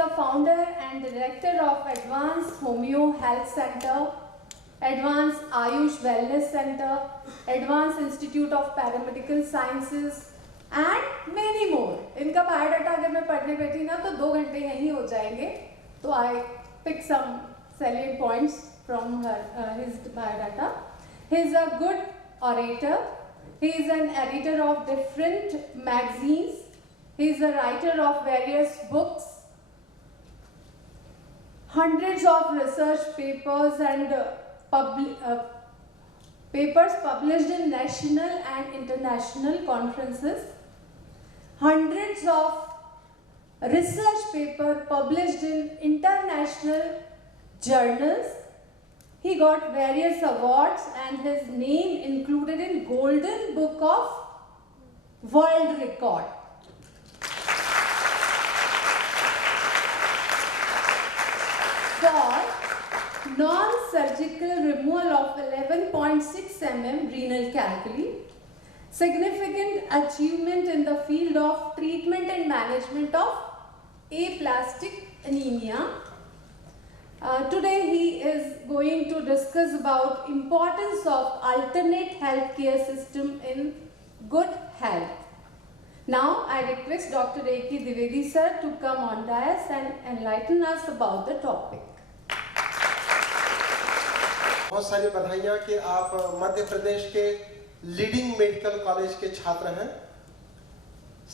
a founder and director of Advanced Homeo Health Center, Advanced Ayush Wellness Center, Advanced Institute of Paramedical Sciences and many more. इनका biodata अगर मैं पढ़ने बैठी ना तो 2 घंटे यहीं हो जाएंगे. तो I pick some salient points from his biodata. He is a good orator. He is an editor of different magazines. He is a writer of various books. Hundreds of research papers and papers published in national and international conferences. Hundreds of research papers published in international journals. He got various awards and his name included in Golden Book of World Record. For non-surgical removal of 11.6 mm renal calculi, significant achievement in the field of treatment and management of aplastic anemia. Today he is going to discuss about importance of alternate healthcare system in good health. Now I request Dr. A.K. Dwivedi sir to come on dais and enlighten us about the topic. बहुत सारी बधाइयाँ कि आप मध्य प्रदेश के leading medical college के छात्र हैं.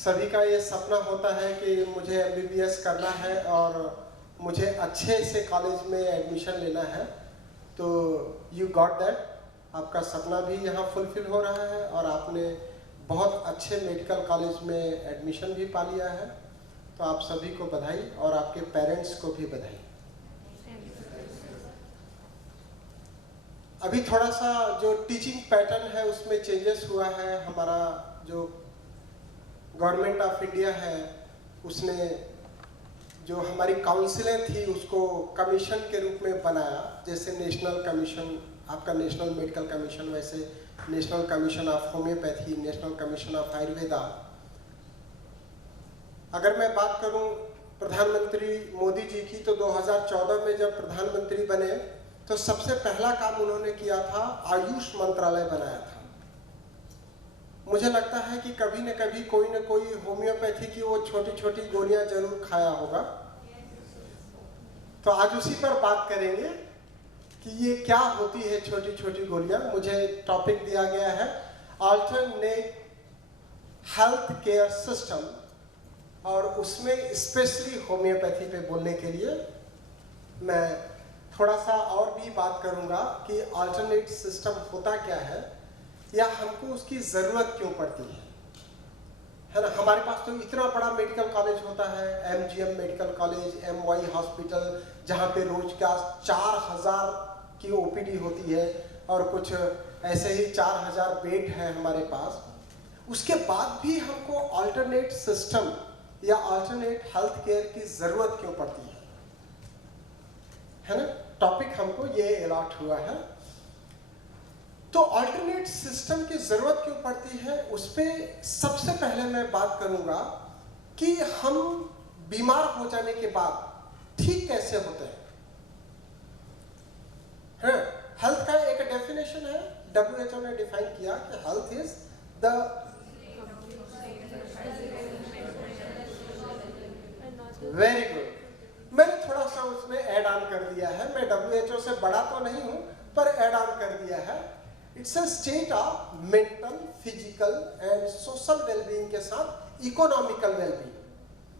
सभी का ये सपना होता है कि मुझे MBBS करना है और मुझे अच्छे से कॉलेज में एडमिशन लेना है. तो यू गॉट दैट. आपका सपना भी यहाँ फुलफिल हो रहा है और आपने बहुत अच्छे मेडिकल कॉलेज में एडमिशन भी पा लिया है. तो आप सभी को बधाई और आपके पेरेंट्स को भी बधाई. अभी थोड़ा सा जो टीचिंग पैटर्न है उसमें चेंजेस हुआ है. हमारा जो गवर्नमेंट ऑफ इंडिया है उसने जो हमारी काउंसिलें थी उसको कमीशन के रूप में बनाया. जैसे नेशनल कमीशन, आपका नेशनल मेडिकल कमीशन, वैसे national commission of homeopathy, national commission of Ayurveda. अगर मैं बात करूं प्रधानमंत्री मोदी जी की, तो 2014 में जब प्रधानमंत्री बने तो सबसे पहला काम उन्होंने किया था आयुष मंत्रालय बनाया था. मुझे लगता है कि कभी न कभी कोई न कोई होम्योपैथी की वो छोटी छोटी गोलियां जरूर खाया होगा. तो आज उसी पर बात करेंगे कि ये क्या होती है छोटी छोटी गोलियां. मुझे टॉपिक दिया गया है अल्टरनेट हेल्थ केयर सिस्टम और उसमें स्पेशली होम्योपैथी पे बोलने के लिए मैं थोड़ा सा और भी बात करूंगा कि अल्टरनेट सिस्टम होता क्या है या हमको उसकी ज़रूरत क्यों पड़ती है ना. हमारे पास तो इतना बड़ा मेडिकल कॉलेज होता है, MGM medical college, MY hospital, जहाँ पे रोज का 4000 की OPD होती है और कुछ ऐसे ही 4000 बेड है हमारे पास. उसके बाद भी हमको अल्टरनेट सिस्टम या अल्टरनेट हेल्थ केयर की ज़रूरत क्यों पड़ती है ना. टॉपिक हमको ये अलॉट हुआ है. तो अल्टरनेट सिस्टम की जरूरत क्यों पड़ती है उस पर सबसे पहले मैं बात करूंगा कि हम बीमार हो जाने के बाद ठीक कैसे होते हैं. हेल्थ का एक डेफिनेशन है, WHO ने डिफाइन किया कि health is the very good. मैंने थोड़ा सा उसमें ऐड ऑन कर दिया है. मैं WHO से बड़ा तो नहीं हूं पर ऐड ऑन कर दिया है. It's a state of mental, physical and social wellbeing के साथ इकोनॉमिकल वेलबीइंग.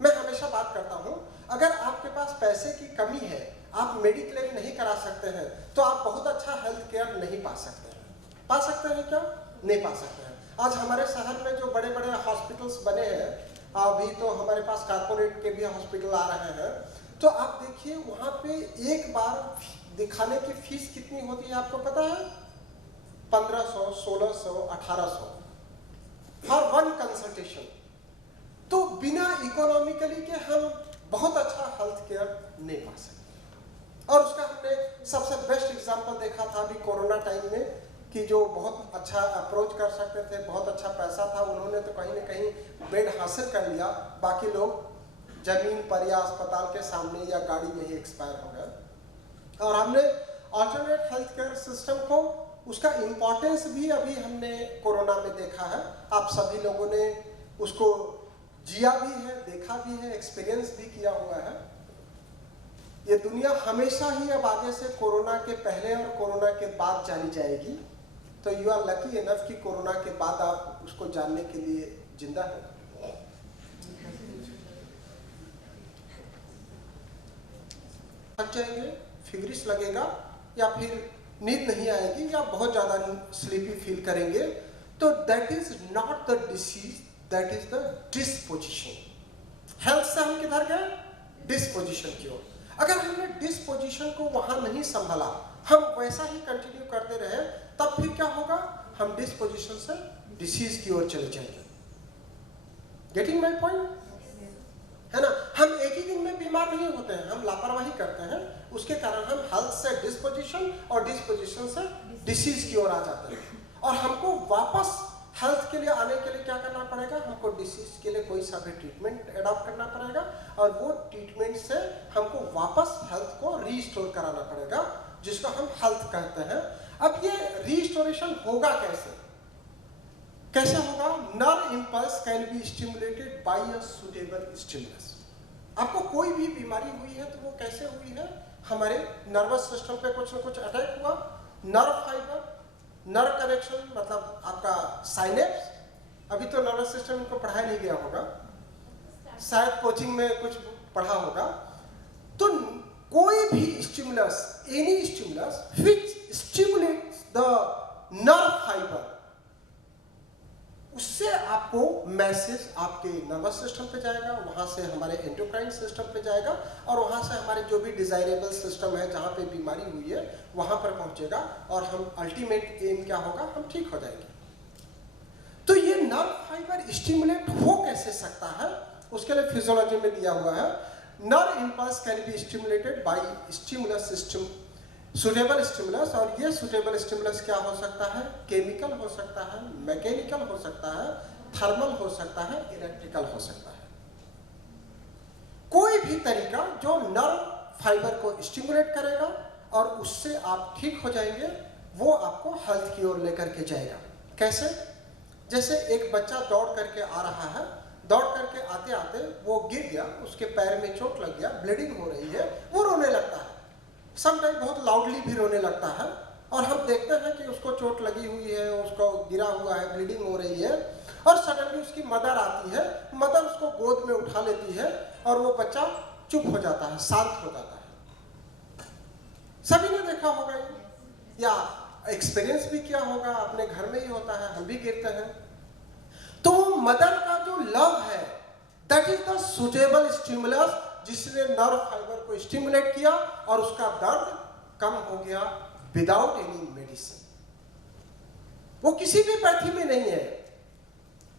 मैं हमेशा बात करता हूं अगर आपके पास पैसे की कमी है, आप मेडिक्लेम नहीं करा सकते हैं, तो आप बहुत अच्छा हेल्थ केयर नहीं पा सकते हैं. पा सकते हैं क्या? नहीं पा सकते हैं. आज हमारे शहर में जो बड़े बड़े हॉस्पिटल्स बने हैं, अभी तो हमारे पास कारपोरेट के भी हॉस्पिटल आ रहे हैं, तो आप देखिए वहां पे एक बार दिखाने की फीस कितनी होती है आपको पता है? 1500, 1600, 1800 फॉर वन कंसल्टेशन. तो बिना इकोनॉमिकली के हम बहुत अच्छा हेल्थ केयर नहीं पा सकते. और उसका हमने सबसे बेस्ट एग्जांपल देखा था अभी कोरोना टाइम में कि जो बहुत अच्छा अप्रोच कर सकते थे, बहुत अच्छा पैसा था, उन्होंने तो कहीं ना कहीं बेड हासिल कर लिया, बाकी लोग जमीन पर या अस्पताल के सामने या गाड़ी में ही एक्सपायर हो गया। और हमने अल्टरनेट हेल्थ केयर सिस्टम को, उसका इम्पोर्टेंस भी अभी हमने कोरोना में देखा है। आप सभी लोगों ने उसको जिया भी है, देखा भी है, एक्सपीरियंस भी किया हुआ है। ये दुनिया हमेशा ही अब आगे से कोरोना के पहले और कोरोना के बाद जानी जाएगी। तो यू आर लकी इनफ कि कोरोना के बाद आप उसको जानने के लिए जिंदा हैं। थक जाएंगे, फिवरिश लगेगा, या फिर नींद नहीं आएगी, या बहुत ज्यादा स्लीपी फील करेंगे, तो that is not the disease, that is the disposition. Health से हम किधर गए? डिस्पोजिशन की ओर। अगर हमने डिस्पोजिशन को वहां नहीं संभाला, हम वैसा ही कंटिन्यू करते रहे, तब फिर क्या होगा? हम डिस्पोजिशन से डिसीज की ओर चले जाएंगे। Getting my point? है ना? हम एक ही दिन में बीमार नहीं होते हैं, हम लापरवाही करते हैं, उसके कारण हम हेल्थ से डिस्पोजिशन और डिस्पोजिशन से डिसीज की ओर आ जाते हैं। और हमको वापस हेल्थ के लिए आने के लिए क्या करना पड़ेगा? हमको डिसीज के लिए कोई सा भी ट्रीटमेंट एडॉप्ट करना पड़ेगा, और वो ट्रीटमेंट से हमको वापस हेल्थ को रीस्टोर कराना पड़ेगा, जिसको हम हेल्थ कहते हैं। अब ये रीस्टोरेशन होगा कैसे? कैसे होगा? Nerve impulse can be stimulated by a suitable stimulus. आपको कोई भी बीमारी हुई है तो वो कैसे हुई है? हमारे नर्वस सिस्टम पे कुछ ना कुछ अटैक हुआ, नर्व फाइबर, नर्व कनेक्शन, मतलब आपका साइनेप्स। अभी तो नर्वस सिस्टम इनको पढ़ाया नहीं गया होगा, शायद कोचिंग में कुछ पढ़ा होगा। तो कोई भी stimulus, any stimulus which stimulates the nerve fibre, उससे आपको मैसेज आपके नर्वस सिस्टम पे जाएगा, वहां से हमारे एंडोक्राइन सिस्टम पे जाएगा, और वहां से हमारे जो भी डिजायरेबल सिस्टम है जहां पे बीमारी हुई है वहां पर पहुंचेगा, और हम अल्टीमेट एम क्या होगा? हम ठीक हो जाएंगे। तो ये नर्व फाइबर स्टिमुलेट हो कैसे सकता है? उसके लिए फिजियोलॉजी में दिया हुआ है, nerve impulse can be stimulated by stimulus system, suitable stimulus. और ये सुटेबल स्टिमुलस क्या हो सकता है? केमिकल हो सकता है, मैकेनिकल हो सकता है, थर्मल हो सकता है, इलेक्ट्रिकल हो सकता है। कोई भी तरीका जो नर्व फाइबर को स्टिमुलेट करेगा और उससे आप ठीक हो जाएंगे, वो आपको हेल्थ की ओर लेकर के जाएगा। कैसे? जैसे एक बच्चा दौड़ करके आ रहा है, दौड़ करके आते आते वो गिर गया, उसके पैर में चोट लग गया, ब्लीडिंग हो रही है, वो रोने लगता है, समटाइम बहुत लाउडली भी रोने लगता है। और हम देखते हैं कि उसको चोट लगी हुई है, उसको गिरा हुआ है, ब्लीडिंग हो रही है, और सडनली उसकी मदर आती है, मदर उसको गोद में उठा लेती है, और वो बच्चा चुप हो जाता है, शांत हो जाता है। सभी ने देखा होगा, या एक्सपीरियंस भी किया होगा, अपने घर में ही होता है, हम भी गिरते हैं। तो मदर का जो लव है, that is the suitable stimulus, जिसने नर्व फाइबर को स्टिमुलेट किया और उसका दर्द कम हो गया विदाउट एनी मेडिसिन। वो किसी भी पैथी में नहीं है,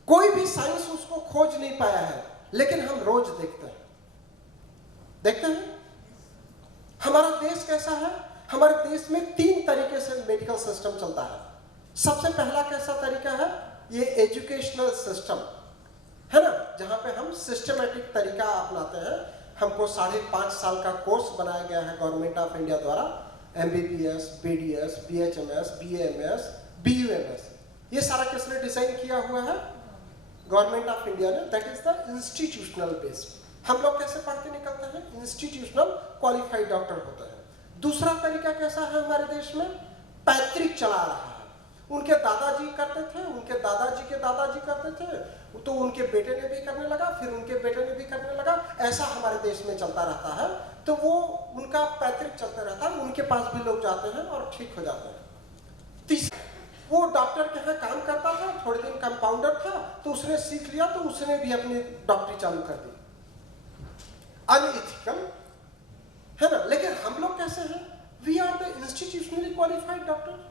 कोई भी साइंस उसको खोज नहीं पाया है, लेकिन हम रोज देखते हैं। हमारा देश कैसा है? हमारे देश में 3 तरीके से मेडिकल सिस्टम चलता है। सबसे पहला कैसा तरीका है? ये एजुकेशनल सिस्टम है ना, जहां पे हम सिस्टमेटिक तरीका अपनाते हैं। हमको 5.5 साल का कोर्स बनाया गया है गवर्नमेंट ऑफ इंडिया द्वारा, MBBS, BDS, BHMS, BAMS, BUMS। ये सारा किसने डिजाइन किया हुआ है? गवर्नमेंट ऑफ इंडिया ने। That is the institutional based. हम लोग कैसे पढ़ के निकलते हैं? इंस्टीट्यूशनल क्वालिफाइड डॉक्टर होते हैं। दूसरा तरीका कैसा है हमारे देश में? पैतृक चला रहा है, उनके दादाजी करते थे, उनके दादाजी के दादाजी करते थे, तो उनके बेटे ने भी करने लगा, फिर उनके बेटे ने भी करने लगा, ऐसा हमारे देश में चलता रहता है। तो वो उनका पैतृक चलता रहता है, उनके पास भी लोग जाते हैं और ठीक हो जाते हैं। तीसरा, वो डॉक्टर के यहाँ काम करता था, थोड़े दिन कंपाउंडर था, तो उसने सीख लिया, तो उसने भी अपनी डॉक्टरी चालू कर दी। अनएथिकल है ना। लेकिन हम लोग कैसे हैं? We are the institutionally qualified doctor.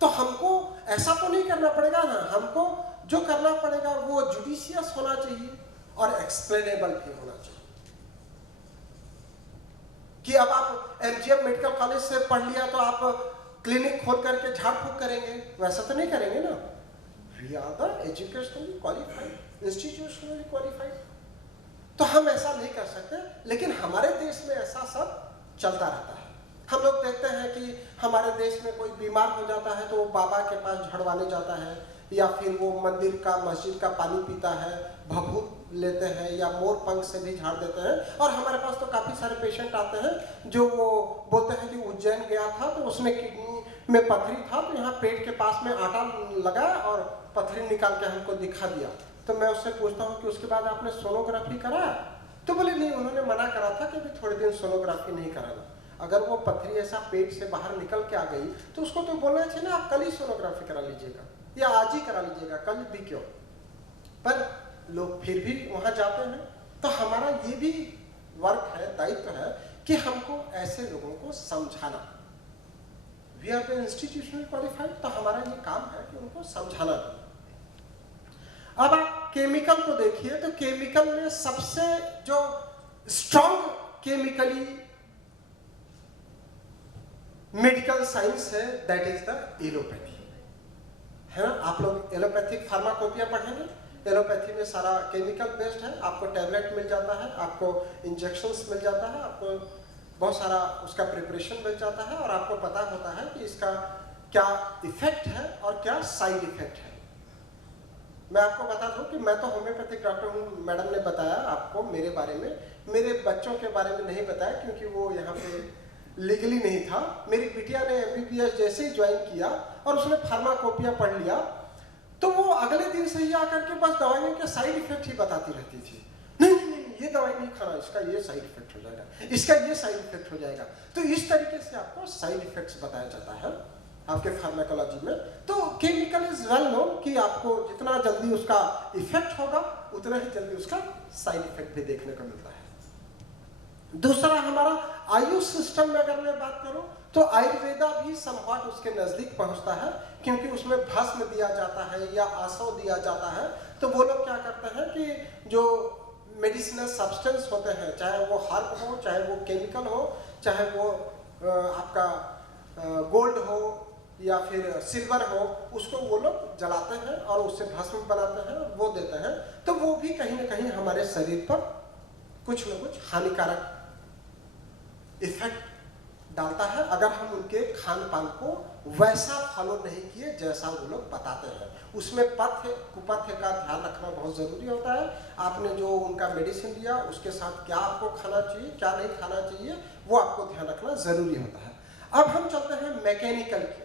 तो हमको ऐसा तो नहीं करना पड़ेगा ना, हमको जो करना पड़ेगा वो जुडिशियस होना चाहिए और एक्सप्लेनेबल भी होना चाहिए। कि अब आप MGM मेडिकल कॉलेज से पढ़ लिया तो आप क्लिनिक खोल करके झाड़ फूक करेंगे, वैसा तो नहीं करेंगे ना। We are the educationally qualified, institutionally qualified. तो हम ऐसा नहीं कर सकते, लेकिन हमारे देश में ऐसा सब चलता रहता है। हम लोग देखते हैं कि हमारे देश में कोई बीमार हो जाता है तो वो बाबा के पास झड़वाने जाता है, या फिर वो मंदिर का मस्जिद का पानी पीता है, भभूत लेते हैं या मोर पंख से भी झाड़ देते हैं। और हमारे पास तो काफ़ी सारे पेशेंट आते हैं जो वो बोलते हैं कि उज्जैन गया था तो उसमें किडनी में पथरी था, तो यहाँ पेट के पास में आटा लगाया और पथरी निकाल के हमको दिखा दिया। तो मैं उससे पूछता हूँ कि उसके बाद आपने सोनोग्राफी कराया? तो बोले नहीं, उन्होंने मना करा था कि अभी थोड़े दिन सोनोग्राफी नहीं कराना। अगर वो पथरी ऐसा पेट से बाहर निकल के आ गई तो उसको तो बोलना चाहिए ना, आप कल ही सोनोग्राफी करा लीजिएगा या आज ही करा लीजिएगा, कल भी क्यों। पर लोग फिर भी वहां जाते हैं। तो हमारा ये भी वर्क है, दायित्व है कि हमको ऐसे लोगों को समझाना। We are the institutional qualified, तो हमारा ये काम है कि उनको समझाना। अब आप केमिकल को देखिए तो केमिकल में सबसे जो स्ट्रॉन्ग केमिकली मेडिकल साइंस है दैट इज द एलोपैथी, है ना। आप लोग एलोपैथिक फार्माकोपिया पढ़ेंगे। एलोपैथी में सारा केमिकल बेस्ड है, आपको टैबलेट मिल जाता है, आपको इंजेक्शंस मिल जाता है, आपको बहुत सारा उसका प्रिपरेशन मिल जाता है और आपको पता होता है कि इसका क्या इफेक्ट है और क्या साइड इफेक्ट है। मैं आपको बता दूं कि मैं तो होम्योपैथिक डॉक्टर हूँ। मैडम ने बताया आपको मेरे बारे में, मेरे बच्चों के बारे में नहीं बताया क्योंकि वो यहाँ पे लीगली नहीं था। मेरी बिटिया ने MBBS जैसे ही ज्वाइन किया और उसने फार्माकोपिया पढ़ लिया तो वो अगले दिन से ही आकर के बस दवाइयों के साइड इफेक्ट ही बताती रहती थी। नहीं नहीं नहीं, ये दवाई नहीं खाना, इसका ये साइड इफेक्ट हो जाएगा, इसका ये साइड इफेक्ट हो जाएगा। तो इस तरीके से आपको साइड इफेक्ट्स बताया जाता है आपके फार्माकोलॉजी में। तो केमिकल इज वेल नोन कि आपको जितना जल्दी उसका इफेक्ट होगा उतना ही जल्दी उसका साइड इफेक्ट भी देखने को मिलता है। दूसरा हमारा आयुष सिस्टम में अगर मैं बात करूं तो आयुर्वेदा भी समवाट उसके नजदीक पहुंचता है क्योंकि उसमें भस्म दिया जाता है या आसव दिया जाता है। तो वो लोग क्या करते हैं कि जो मेडिसिनल सब्सटेंस होते हैं, चाहे वो हर्ब हो, चाहे वो केमिकल हो, चाहे वो आपका गोल्ड हो या फिर सिल्वर हो, उसको वो लोग जलाते हैं और उससे भस्म बनाते हैं, वो देते हैं। तो वो भी कहीं ना कहीं हमारे शरीर पर कुछ न कुछ हानिकारक इफेक्ट डालता है अगर हम उनके खान पान को वैसा फॉलो नहीं किए जैसा वो लोग बताते हैं। उसमें पथ्य कुपथ्य का ध्यान रखना बहुत जरूरी होता है। आपने जो उनका मेडिसिन दिया उसके साथ क्या आपको खाना चाहिए, क्या नहीं खाना चाहिए, वो आपको ध्यान रखना जरूरी होता है। अब हम चलते हैं मैकेनिकल की।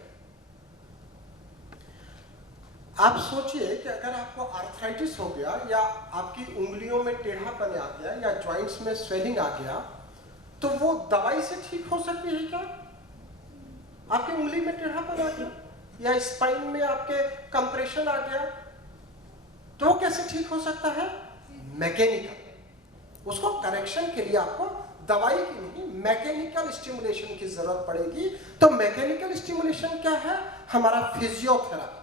आप सोचिए कि अगर आपको आर्थराइटिस हो गया या आपकी उंगलियों में टेढ़ापन आ गया या जॉइंट्स में स्वेलिंग आ गया तो वो दवाई से ठीक हो सकती है क्या? आपकी उंगली में टेढ़ापन आ गया या स्पाइन में आपके कंप्रेशन आ गया तो वो कैसे ठीक हो सकता है? मैकेनिकल। उसको करेक्शन के लिए आपको दवाई की नहीं मैकेनिकल स्टिमुलेशन की जरूरत पड़ेगी। तो मैकेनिकल स्टिमुलेशन क्या है? हमारा फिजियोथेरापी।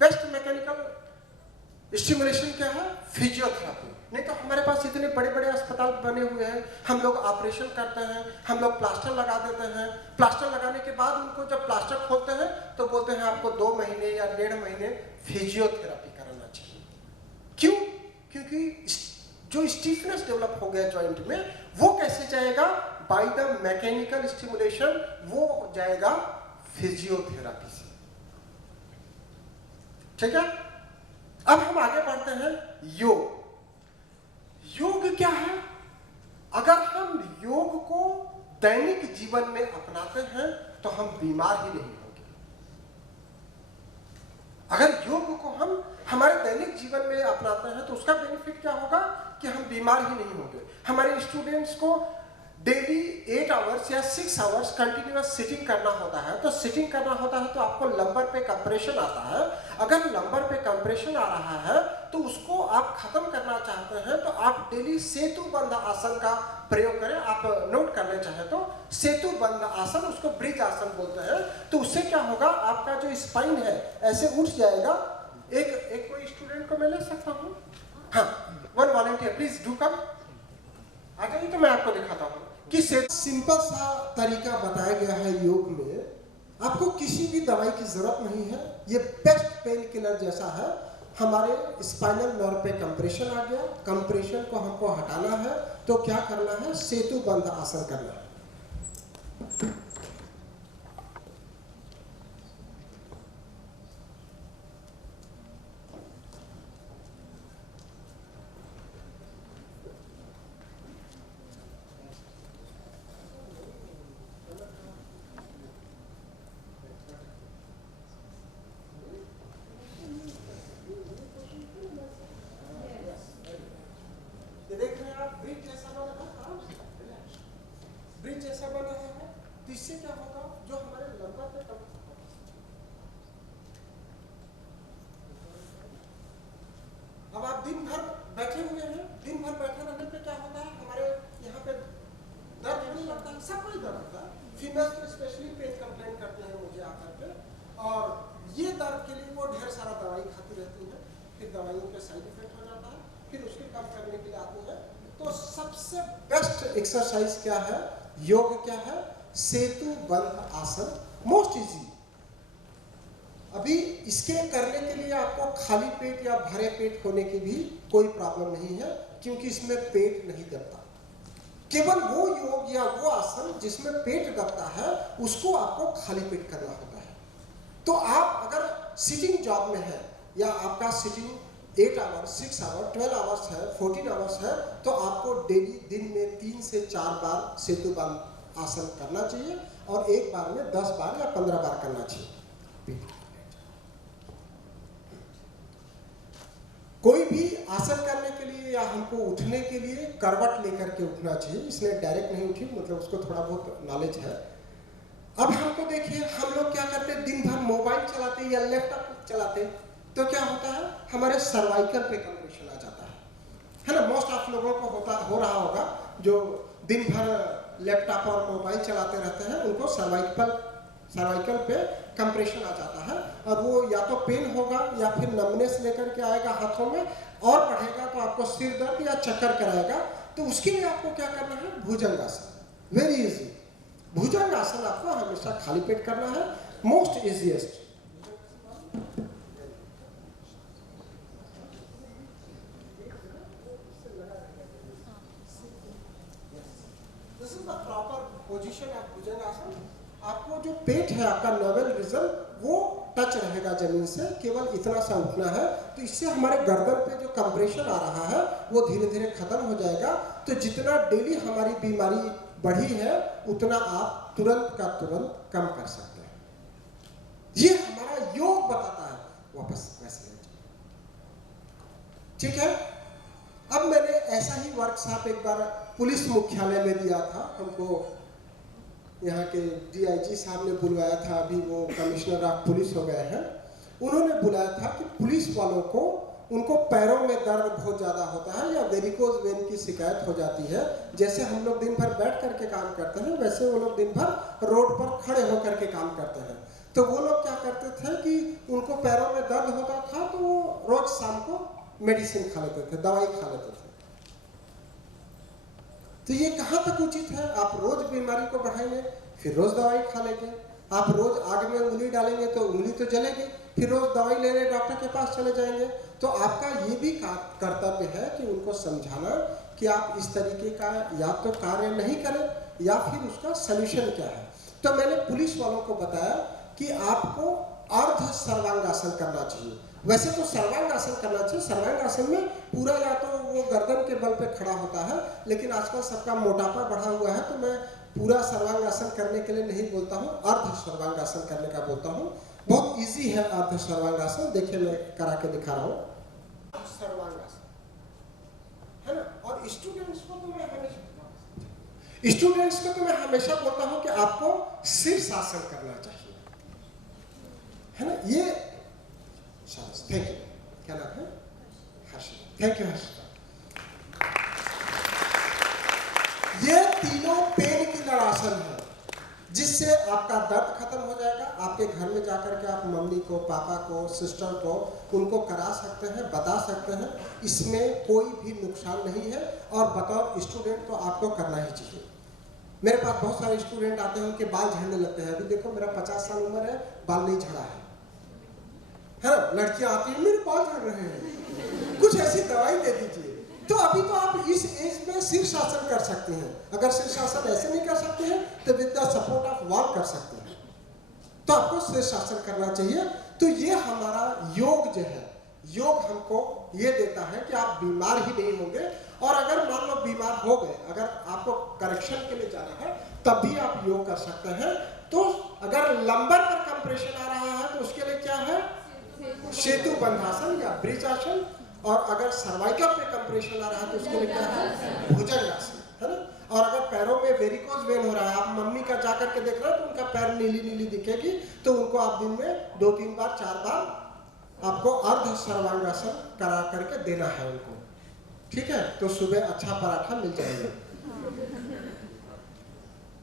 बेस्ट मैकेनिकल स्टिमुलेशन क्या है? फिजियोथेरापी। नहीं तो हमारे पास इतने बड़े बड़े अस्पताल बने हुए हैं, हम लोग ऑपरेशन करते हैं, हम लोग प्लास्टर लगा देते हैं। प्लास्टर लगाने के बाद उनको जब प्लास्टर खोलते हैं तो बोलते हैं आपको 2 महीने या 1.5 महीने फिजियोथेरापी कराना चाहिए। क्यों? क्योंकि जो स्टिफनेस डेवलप हो गया जॉइंट में वो कैसे जाएगा? बाय द मैकेनिकल स्टिमुलेशन वो जाएगा फिजियोथेरापी से। ठीक है, अब हम आगे बढ़ते हैं। योग। योग क्या है? अगर हम योग को दैनिक जीवन में अपनाते हैं तो हम बीमार ही नहीं होंगे। अगर योग को हम हमारे दैनिक जीवन में अपनाते हैं तो उसका बेनिफिट क्या होगा कि हम बीमार ही नहीं होंगे। हमारे स्टूडेंट्स को डेली 8 आवर्स या 6 आवर्स कंटिन्यूअस सिटिंग करना होता है। तो सिटिंग करना होता है तो आपको लंबर पे कंप्रेशन आता है। अगर लंबर पे कंप्रेशन आ रहा है तो उसको आप खत्म करना चाहते हैं तो आप डेली सेतु बंध आसन का प्रयोग करें। आप नोट करना चाहें तो सेतु बंध आसन, उसको ब्रिज आसन बोलते हैं। तो उससे क्या होगा? आपका जो स्पाइन है ऐसे उठ जाएगा। एक कोई स्टूडेंट को मैं ले सकता हूँ? हाँ, 1 वॉलंटियर प्लीज डू कम। आ जाइए तो मैं आपको दिखाता हूँ कि सिंपल सा तरीका बताया गया है योग में। आपको किसी भी दवाई की जरूरत नहीं है, ये बेस्ट पेन किलर जैसा है। हमारे स्पाइनल नर्व पे कंप्रेशन आ गया, कंप्रेशन को हमको हटाना है तो क्या करना है, सेतु बंध आसन करना है। देख रहे हैं आप, ब्रिज जैसा बना है, आराम से रिलैक्स, ब्रिज जैसा बना है। तो इससे क्या होगा, जो हमारे लंबर पे अब आप दिन भर बैठे हुए हैं, दिन भर बैठे रहने पे क्या होता है, हमारे यहाँ पे दर्द नहीं लगता है, सब कोई दर्द होता है। फीमेल्स तो स्पेशली पेन कंप्लेन करते हैं मुझे आकर के, और ये दर्द के लिए वो ढेर सारा दवाई खाती रहती है, फिर दवाइयों पे साइड इफेक्ट हो जाता है, फिर उसके कम करने के लिए आती है। तो सबसे बेस्ट एक्सरसाइज क्या है, योग क्या है, सेतु बंध आसन, मोस्ट इजी। अभी इसके करने के लिए आपको खाली पेट या भरे पेट होने की भी कोई प्रॉब्लम नहीं है, क्योंकि इसमें पेट नहीं दबता। केवल वो योग या वो आसन जिसमें पेट दबता है उसको आपको खाली पेट करना होता है। तो आप अगर सिटिंग जॉब में है, या आपका सिटिंग 8 आवर्स, 6 आवर्स, 12 आवर्स है, 14 आवर्स है, तो आपको डेली दिन में 3 से 4 बार सेतु बंध आसन करना चाहिए, और एक बार में 10 बार या 15 बार करना चाहिए। कोई भी आसन करने के लिए या हमको उठने के लिए करवट लेकर के उठना चाहिए, इसलिए डायरेक्ट नहीं उठी, मतलब उसको थोड़ा बहुत नॉलेज है। अब हमको देखिए, हम लोग क्या करते हैं, दिन भर मोबाइल चलाते या लैपटॉप चलाते, तो क्या होता है, हमारे सर्वाइकल पे कंप्रेशन आ जाता है ना। मोस्ट ऑफ लोगों को हो रहा होगा, जो दिन भर लैपटॉप और मोबाइल चलाते रहते हैं, उनको सर्वाइकल पे कंप्रेशन आ जाता है, और वो या तो पेन होगा या फिर नमनेस लेकर के आएगा हाथों में, और बढ़ेगा तो आपको सिर दर्द या चक्कर कराएगा। तो उसके लिए आपको क्या करना है, भुजंगासन, वेरी इजी। भुजंगासन आपको हमेशा खाली पेट करना है, most easiest. This is the proper position of Bhujangasana. आपको जो पेट है, आपका नोवल रीजन, वो टच रहेगा जमीन से, केवल इतना सा उठना है। तो इससे हमारे गर्दन पे जो कंप्रेशन आ रहा है वो धीरे धीरे खत्म हो जाएगा। तो जितना डेली हमारी बीमारी बढ़ी है, उतना आप तुरंत का तुरंत कम कर सकते हैं। ये हमारा योग बताता है। वापस वैसे ठीक है। अब मैंने ऐसा ही वर्कशॉप एक बार पुलिस मुख्यालय में दिया था, हमको यहाँ के DIG साहब ने बुलवाया था, अभी वो कमिश्नर ऑफ पुलिस हो गए हैं। उन्होंने बुलाया था कि पुलिस वालों को, उनको पैरों में दर्द बहुत ज़्यादा होता है या वेरिकोज वेन की शिकायत हो जाती है। जैसे हम लोग दिन भर बैठ करके काम करते हैं, वैसे वो लोग दिन भर रोड पर खड़े होकर के काम करते हैं। तो वो लोग क्या करते थे कि उनको पैरों में दर्द होता था, तो वो रोज शाम को मेडिसिन खा लेते थे, दवाई खा लेते थे। तो ये कहाँ तक उचित है? आप रोज बीमारी को बढ़ाएंगे, फिर रोज दवाई खा लेंगे। आप रोज आग में उंगली डालेंगे तो उंगली तो जलेगी, फिर रोज दवाई लेने डॉक्टर के पास चले जाएंगे। तो आपका ये भी कर्तव्य है कि उनको समझाना कि आप इस तरीके का या तो कार्य नहीं करें, या फिर उसका सलूशन क्या है। तो मैंने पुलिस वालों को बताया कि आपको अर्ध सर्वांगासन करना चाहिए। वैसे तो सर्वांगासन करना चाहिए। सर्वांगासन में पूरा या तो वो गर्दन के बल पे खड़ा होता है, लेकिन आजकल सबका मोटापा बढ़ा हुआ है, तो मैं पूरा सर्वांगासन करने के लिए नहीं बोलता हूँ, अर्ध सर्वांगासन करने का बोलता हूँ। बहुत इजी है अर्ध सर्वांगासन। देखिए मैं करा के दिखा रहा हूँ सर्वांगासन, है ना। और स्टूडेंट्स को तो मैं हमेशा बोलता हूँ कि आपको शीर्षासन करना चाहिए, है ना। ये थैंक यू, क्या नाम है? हर्षिता। Thank you Harshita. ये तीनों पेन किलर आसन है, जिससे आपका दर्द खत्म हो जाएगा। आपके घर में जाकर के आप मम्मी को, पापा को, सिस्टर को, उनको करा सकते हैं, बता सकते हैं। इसमें कोई भी नुकसान नहीं है, और बतौर स्टूडेंट तो आपको करना ही चाहिए। मेरे पास बहुत सारे स्टूडेंट आते हैं, उनके बाल झड़ने लगते हैं। अभी देखो मेरा 50 साल उम्र है, बाल नहीं झड़ा है, है ना, लड़कियां आती हैं मेरे बाल झड़ रहे हैं, कुछ ऐसी दवाई दे दीजिए। तो अभी तो आप इस एज में शीर्षासन कर सकते हैं। अगर शीर्षासन ऐसे नहीं कर सकते हैं तो with the support of wall कर सकते हैं। तो आपको शीर्षासन करना चाहिए। तो ये हमारा योग जो है, योग हमको ये देता है कि आप बीमार ही नहीं होंगे। और अगर मान लो बीमार हो गए, अगर आपको करेक्शन के लिए जाना है तब भी आप योग कर सकते हैं। तो अगर लंबर पर कंप्रेशन आ रहा है तो उसके लिए क्या है, सेतु बंधासन या ब्रिज आसन। और अगर सर्वाइकल पे कंप्रेशन आ रहा है तो उसके लिए क्या है, भुजंगासन, है ना। और अगर पैरों में वेरिकोज वेन हो रहा है, आप मम्मी का जाकर के देख रहे हो तो उनका पैर नीली नीली दिखेगी, तो उनको आप दिन में 2-3 बार 4 बार आपको अर्ध सर्वांगासन करा करके देना है उनको, ठीक है। तो सुबह अच्छा पराठा मिल जाएगा।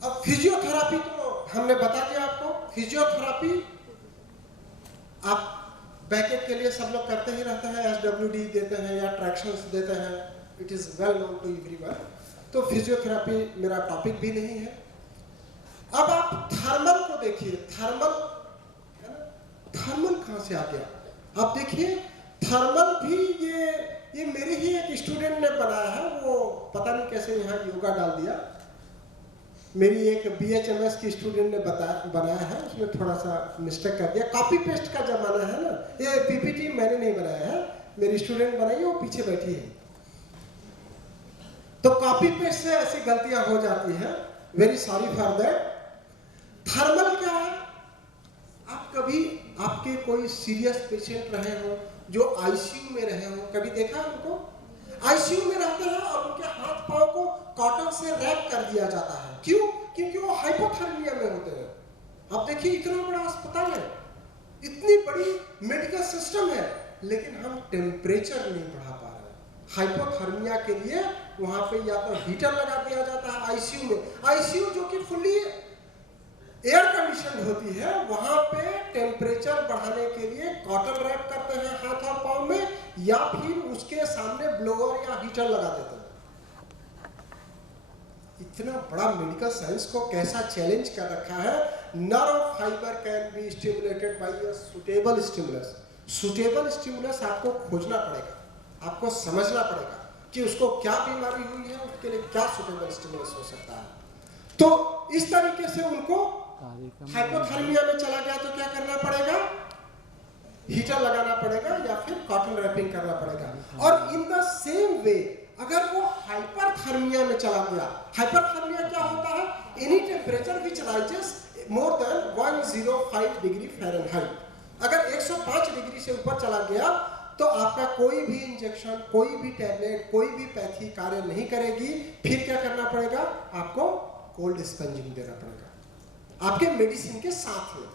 अब फिजियोथेरापी तो हमने बता दिया आपको। फिजियोथेरापी आप बैकएक के लिए सब लोग करते ही रहते हैं, SWD देते हैं या ट्रैक्शंस देते हैं, it is well known to everyone. तो फिजियोथेरापी मेरा टॉपिक भी नहीं है। अब आप थर्मल को देखिए, थर्मल है ना, थर्मल कहां से आ गया? आप देखिए थर्मल भी ये मेरे ही एक स्टूडेंट ने बनाया है, वो पता नहीं कैसे यहाँ योगा डाल दिया। मेरी एक BHMS की स्टूडेंट ने बनाया है, उसमें थोड़ा सा मिस्टेक कर दिया। कॉपी पेस्ट का जमाना है ना, ये PPT मैंने नहीं बनाया है, मेरी स्टूडेंट बनाई है, वो पीछे बैठी है। तो कॉपी पेस्ट से ऐसी गलतियां हो जाती हैं, very sorry for that. Thermal क्या है? आप कभी आपके कोई सीरियस पेशेंट रहे हो जो ICU में रहे हो, कभी देखा उनको? ICU में रहते हैं और उनके हाथ पांव को कॉटन से रैप कर दिया जाता है। क्यों? क्योंकि वो हाइपोथर्मिया में होते हैं। आप देखिए इतना बड़ा अस्पताल है, इतनी बड़ी मेडिकल सिस्टम है, लेकिन हम टेम्परेचर नहीं बढ़ा पा रहे हैं। हाइपोथर्मिया के लिए वहां पे या तो हीटर लगा दिया जाता है ICU में। ICU जो कि फुल्ली एयर कंडीशन होती है, वहां पे टेम्परेचर बढ़ाने के लिए कॉटन रैप करते हैं हाथ और पांव में, या फिर उसके सामने ब्लोअर या हीटर लगा देते हैं। इतना बड़ा मेडिकल साइंस को कैसा चैलेंज कर रखा है। Nerve fibre can be stimulated by a suitable stimulus. Suitable stimulus आपको खोजना पड़ेगा, आपको समझना पड़ेगा कि उसको क्या बीमारी हुई है, उसके लिए क्या सुटेबल स्टिमुलस हो सकता है। तो इस तरीके से उनको हाइपोथर्मिया में चला गया तो क्या करना पड़ेगा, हीटर लगाना पड़ेगा या फिर कॉटन रैपिंग करना पड़ेगा। और इन द सेम वे अगर वो हाइपरथर्मिया में चला गया, हाइपरथर्मिया क्या होता है, any temperature which rises more than 105 degree Fahrenheit. अगर 105 डिग्री से ऊपर चला गया तो आपका कोई भी इंजेक्शन, कोई भी टैबलेट, कोई भी पैथी कार्य नहीं करेगी। फिर क्या करना पड़ेगा, आपको कोल्ड स्पंजिंग देना पड़ेगा आपके मेडिसिन के साथ में,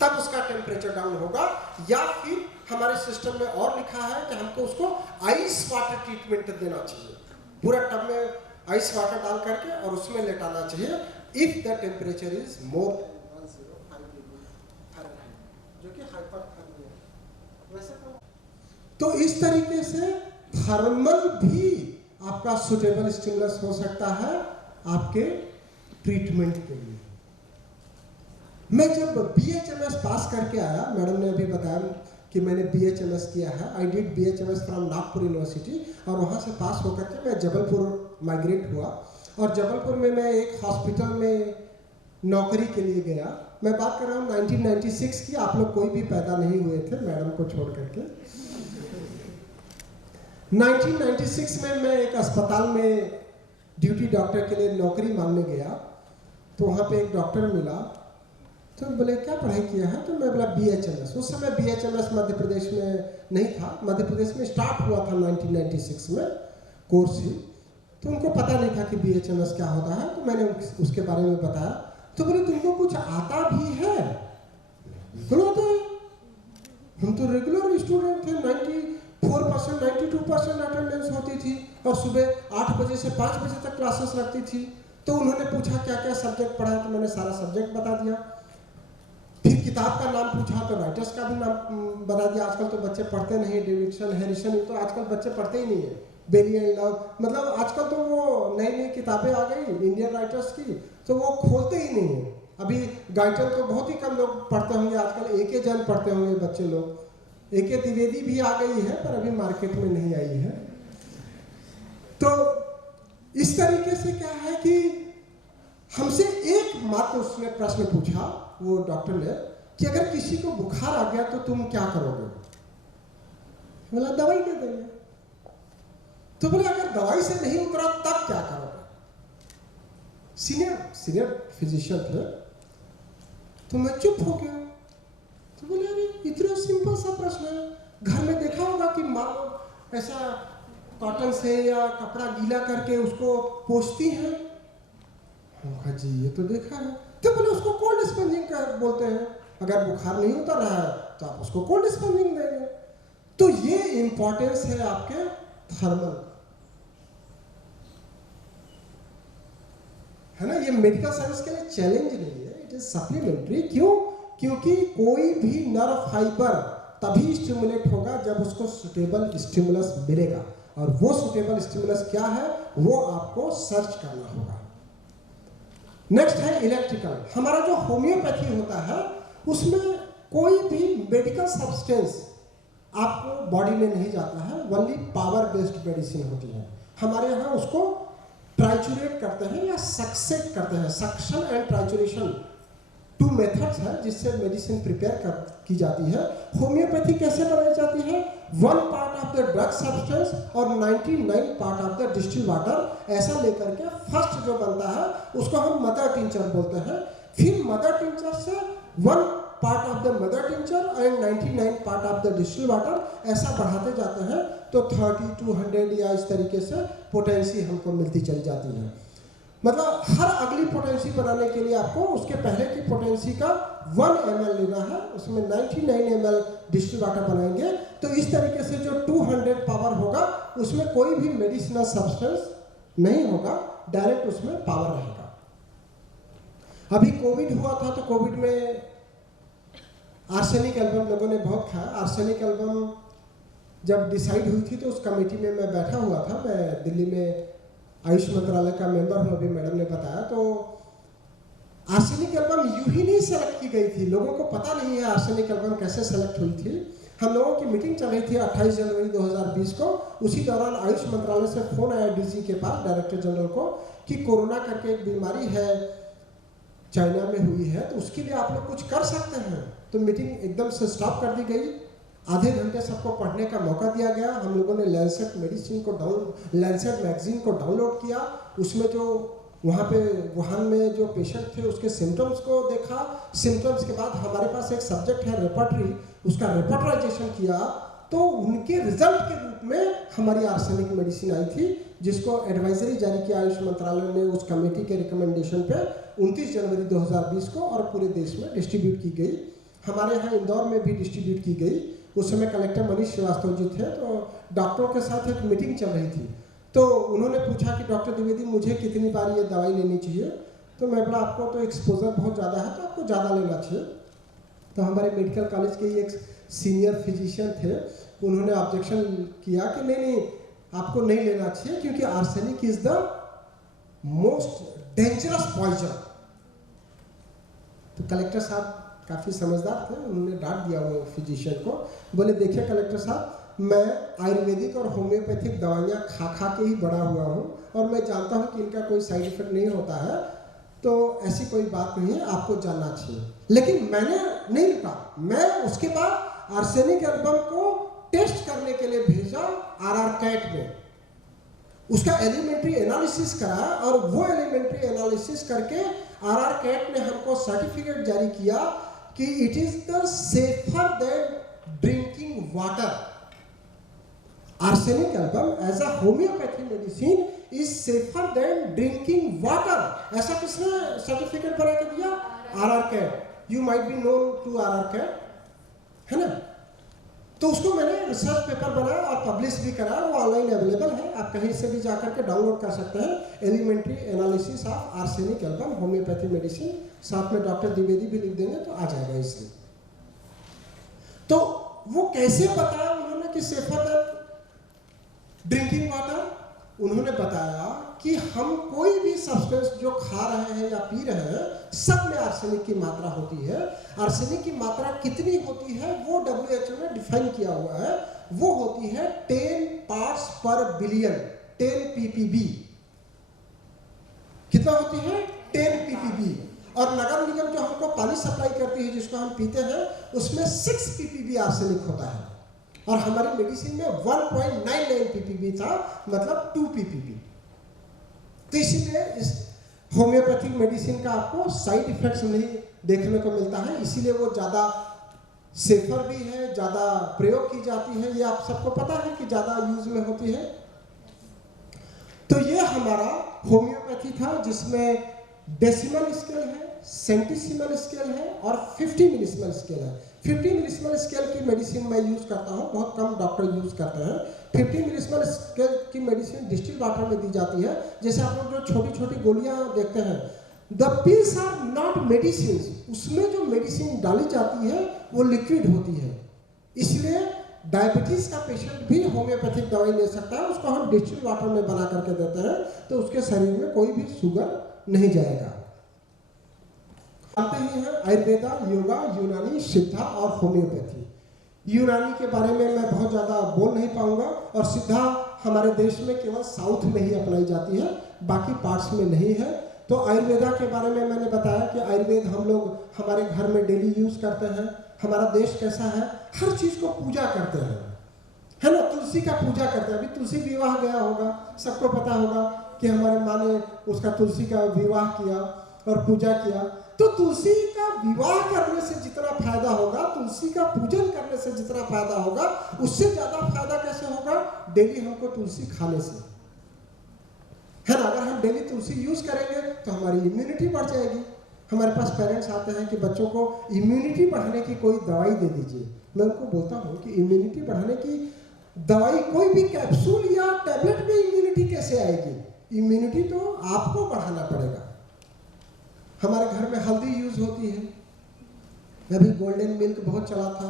तब उसका टेम्परेचर डाउन होगा। या फिर हमारे सिस्टम में और लिखा है कि हमको उसको आइस वाटर ट्रीटमेंट देना चाहिए, पूरा टब में आइस वाटर डाल करके और उसमें लेटाना चाहिए if the temperature is more than 105 degree Fahrenheit, जो कि हाइपरथर्मिया वैसे। तो इस तरीके से थर्मल भी आपका सुटेबल स्टिमुलस हो सकता है आपके ट्रीटमेंट के लिए। मैं जब BHMS पास करके आया, मैडम ने अभी बताया कि मैंने BHMS किया है, I did BHMS from Nagpur university, और वहाँ से पास होकर के मैं जबलपुर माइग्रेट हुआ। और जबलपुर में मैं एक हॉस्पिटल में नौकरी के लिए गया। मैं बात कर रहा हूँ 1996 की, आप लोग कोई भी पैदा नहीं हुए थे मैडम को छोड़ करके। 1996 में मैं एक अस्पताल में ड्यूटी डॉक्टर के लिए नौकरी मांगने गया, तो वहाँ पे एक डॉक्टर मिला, तो बोले क्या पढ़ाई किया है, तो मैं बोला BHMS। उस समय BHMS मध्य प्रदेश में नहीं था, मध्य प्रदेश में स्टार्ट हुआ था 1996 में कोर्स ही, तो उनको पता नहीं था कि BHMS क्या होता है। तो मैंने उसके बारे में बताया, तो बोले तुमको कुछ आता भी है? बोलो तो हम तो रेगुलर स्टूडेंट थे, 94%, 92% अटेंडेंस होती थी, और सुबह 8 बजे से 5 बजे तक क्लासेस लगती थी। तो उन्होंने पूछा क्या क्या सब्जेक्ट पढ़ा, तो मैंने सारा सब्जेक्ट बता दिया। फिर किताब का नाम पूछा तो राइटर्स का भी नाम बता दिया। आजकल तो बच्चे पढ़ते नहीं, डेविडसन, हैरिसन, तो आजकल बच्चे पढ़ते ही नहीं है। बेली एंड लव, मतलब आजकल तो वो नई नई किताबें आ गई इंडियन राइटर्स की, तो वो खोलते ही नहीं है। अभी गाइटन तो बहुत ही कम लोग पढ़ते होंगे आजकल, एके जैन पढ़ते होंगे बच्चे लोग। एके द्विवेदी भी आ गई है पर अभी मार्केट में नहीं आई है। तो इस तरीके से क्या है कि हमसे एक मात्र उसने प्रश्न पूछा, वो डॉक्टर ने, कि अगर किसी को बुखार आ गया तो तुम क्या करोगे? बोला दवाई दे देंगे। तो बोले अगर दवाई से नहीं उतरा तब क्या करोगे? सीनियर फिजिशियन थे। तो मैं चुप हो गया। तो बोले अरे इतना सिंपल सा प्रश्न है, घर में देखा होगा कि माँ ऐसा कॉटन से या कपड़ा गीला करके उसको पोंछती है। हाँ जी ये तो देखा है। तो बोले उसको कोल्ड स्पंजिंग बोलते हैं, अगर बुखार नहीं उतर रहा है तो आप उसको कोल्ड स्पंजिंग देंगे। तो ये इंपॉर्टेंस है आपके थर्मल, है ना। ये मेडिकल साइंस के लिए चैलेंज नहीं है, इट इज सप्लीमेंट्री। क्यों? क्योंकि कोई भी नर्व फाइबर तभी स्टिमुलेट होगा जब उसको सुटेबल स्टिमुलस मिलेगा, और वो सुटेबल स्टिमुलस क्या है वो आपको सर्च करना होगा। नेक्स्ट है इलेक्ट्रिकल। हमारा जो होम्योपैथी होता है उसमें कोई भी मेडिकल सब्सटेंस आपको बॉडी में नहीं जाता है, ओनली पावर बेस्ड मेडिसिन होती है। हमारे यहाँ उसको ट्राइचुरेट करते हैं या सक्सेट करते हैं। सक्शन एंड ट्राइचुरेशन 2 मेथड्स है जिससे मेडिसिन प्रिपेयर की जाती है। होम्योपैथी कैसे बनाई जाती है? 1 part of the drug substance और 99 part of the distil water, ऐसा लेकर के फर्स्ट जो बनता है उसको हम मदर टिंचर बोलते हैं। फिर मदर टिंचर से 1 part of the mother tincture and 99 part of the distil water, ऐसा बढ़ाते जाते हैं तो 30 to 100 या इस तरीके से पोटेंसी हमको मिलती चली जाती है। मतलब हर अगली पोटेंसी बनाने के लिए आपको उसके पहले की पोटेंसी का 1 ml लेना है, उसमें 99 ml डिस्टिल वाटर बनाएंगे। तो इस तरीके से जो 200 पावर होगा उसमें कोई भी मेडिसिनल सब्सटेंस नहीं होगा, डायरेक्ट उसमें पावर रहेगा। अभी कोविड हुआ था तो कोविड में आर्सेनिक एल्बम लोगों ने बहुत खाया। आर्सेनिक एल्बम जब डिसाइड हुई थी तो उस कमेटी में मैं बैठा हुआ था। मैं दिल्ली में आयुष मंत्रालय का मेंबर हूँ, अभी मैडम ने बताया। तो आर्सेनिक एल्बम यूं ही नहीं सेलेक्ट की गई थी, लोगों को पता नहीं है आर्सेनिक एल्बम कैसे सेलेक्ट हुई थी। हम लोगों की मीटिंग चल रही थी 28 जनवरी 2020 को। उसी दौरान आयुष मंत्रालय से फोन आया डीजी के पास, डायरेक्टर जनरल को, कि कोरोना करके एक बीमारी है चाइना में हुई है, तो उसके लिए आप लोग कुछ कर सकते हैं। तो मीटिंग एकदम से स्टॉप कर दी गई। आधे घंटे सबको पढ़ने का मौका दिया गया। हम लोगों ने लैंसेट मैगजीन को डाउनलोड किया। उसमें जो वहाँ पे वुहान में जो पेशेंट थे उसके सिम्टम्स को देखा। सिम्टम्स के बाद हमारे पास एक सब्जेक्ट है रेपर्टरी, उसका रेपर्टराइजेशन किया। तो उनके रिजल्ट के रूप में हमारी आर्सेनिक मेडिसिन आई थी, जिसको एडवाइजरी जारी किया आयुष मंत्रालय ने उस कमेटी के रिकमेंडेशन पे 29 जनवरी 2020 को, और पूरे देश में डिस्ट्रीब्यूट की गई। हमारे यहाँ इंदौर में भी डिस्ट्रीब्यूट की गई। उस समय कलेक्टर मनीष श्रीवास्तव जी थे। तो डॉक्टरों के साथ एक मीटिंग चल रही थी, तो उन्होंने पूछा कि डॉक्टर द्विवेदी मुझे कितनी बार ये दवाई लेनी चाहिए? तो मैं बोला आपको तो एक्सपोजर बहुत ज़्यादा है तो आपको ज़्यादा लेना चाहिए। तो हमारे मेडिकल कॉलेज के एक सीनियर फिजिशियन थे, उन्होंने ऑब्जेक्शन किया कि नहीं आपको नहीं लेना चाहिए, क्योंकि arsenic is the most dangerous poison. तो कलेक्टर साहब काफ़ी समझदार थे, उन्होंने डांट दिया वो फिजिशियन को। बोले देखिए कलेक्टर साहब, मैं आयुर्वेदिक और होम्योपैथिक दवाइयाँ खा के ही बड़ा हुआ हूँ, और मैं जानता हूँ कि इनका कोई साइड इफेक्ट नहीं होता है, तो ऐसी कोई बात नहीं है, आपको जानना चाहिए। लेकिन मैंने नहीं लिखा। मैं उसके बाद आर्सेनिक एल्बम को टेस्ट करने के लिए भेजा RR कैट में, उसका एलिमेंट्री एनालिसिस करा, और वो एलिमेंट्री एनालिसिस करके RR कैट ने हमको सर्टिफिकेट जारी किया कि it is the safer than drinking water. Arsenic album as a homeopathy medicine is safer than drinking water. ऐसा किसने सर्टिफिकेट बना के दिया? RR CAT. You might be known to RR CAT, है ना। तो उसको मैंने रिसर्च पेपर बनाया और पब्लिश भी करा, वो ऑनलाइन अवेलेबल है, आप कहीं से भी जाकर के डाउनलोड कर सकते हैं। Elementary analysis of arsenic album homeopathy medicine, साथ में डॉक्टर द्विवेदी भी लिख देंगे तो आ जाएगा इसलिए। तो वो कैसे बताया उन्होंने कि सेफर देन ड्रिंकिंग वाटर? उन्होंने बताया कि हम कोई भी सब्सटेंस जो खा रहे हैं या पी रहे हैं, सब में आर्सेनिक की मात्रा होती है। आर्सेनिक की मात्रा कितनी होती है वो WHO ने डिफाइन किया हुआ है, वो होती है 10 पार्ट्स पर बिलियन, 10 ppb। कितना होती है? 10 ppb। और नगर निगम जो हमको पानी सप्लाई करती है, जिसको हम पीते हैं, उसमें 6 ppb आर्सेनिक होता है। और हमारी मेडिसिन में 1.99 ppb था, मतलब 2 ppb। तो इसीलिए इस होम्योपैथिक मेडिसिन का आपको साइड इफेक्ट्स नहीं देखने को मिलता है, इसीलिए वो ज़्यादा सेफर भी है, ज़्यादा प्रयोग की जाती है। ये आप सबको पता है कि ज़्यादा यूज में होती है। तो ये हमारा होम्योपैथी था, जिसमें डेसिमल स्केल है, सेंटीसिमल स्केल है और 50 मिलीसिमल स्केल है। 50 मिलीसिमल स्केल की मेडिसिन मैं यूज करता हूँ, बहुत कम डॉक्टर यूज करते हैं। 50 मिलीसिमल स्केल की मेडिसिन डिस्टिल वाटर में दी जाती है। जैसे आप लोग जो छोटी छोटी गोलियां देखते हैं, the pills are not medicine, उसमें जो मेडिसिन डाली जाती है वो लिक्विड होती है। इसलिए डायबिटीज का पेशेंट भी होम्योपैथिक दवाई ले सकता है, उसको हम डिस्टिल वाटर में बना करके देते हैं, तो उसके शरीर में कोई भी शुगर नहीं जाएगा। जानते ही हैं आयुर्वेदा, योगा, यूनानी, सिद्धा और होम्योपैथी। यूनानी के बारे में मैं बहुत ज़्यादा बोल नहीं पाऊंगा, और सिद्धा हमारे देश में केवल साउथ में ही अपनाई जाती है, बाकी पार्ट्स में नहीं है। तो आयुर्वेदा के बारे में मैंने बताया कि आयुर्वेद हम लोग हमारे घर में डेली यूज करते हैं। हमारा देश कैसा है, हर चीज़ को पूजा करते हैं, है ना। तुलसी का पूजा करते हैं। अभी तुलसी विवाह गया होगा, सबको पता होगा कि हमारे माँ ने उसका तुलसी का विवाह किया और पूजा किया। तो तुलसी का विवाह करने से जितना फायदा होगा, तुलसी का पूजन करने से जितना फायदा होगा, उससे ज्यादा फायदा कैसे होगा? डेली हमको तुलसी खाने से, है ना। अगर हम डेली तुलसी यूज करेंगे तो हमारी इम्यूनिटी बढ़ जाएगी। हमारे पास पेरेंट्स आते हैं कि बच्चों को इम्यूनिटी बढ़ाने की कोई दवाई दे दीजिए। मैं उनको बोलता हूँ कि इम्यूनिटी बढ़ाने की दवाई, कोई भी कैप्सूल या टैबलेट में इम्यूनिटी कैसे आएगी? इम्यूनिटी तो आपको बढ़ाना पड़ेगा। हमारे घर में हल्दी यूज होती है, अभी गोल्डन मिल्क बहुत चला था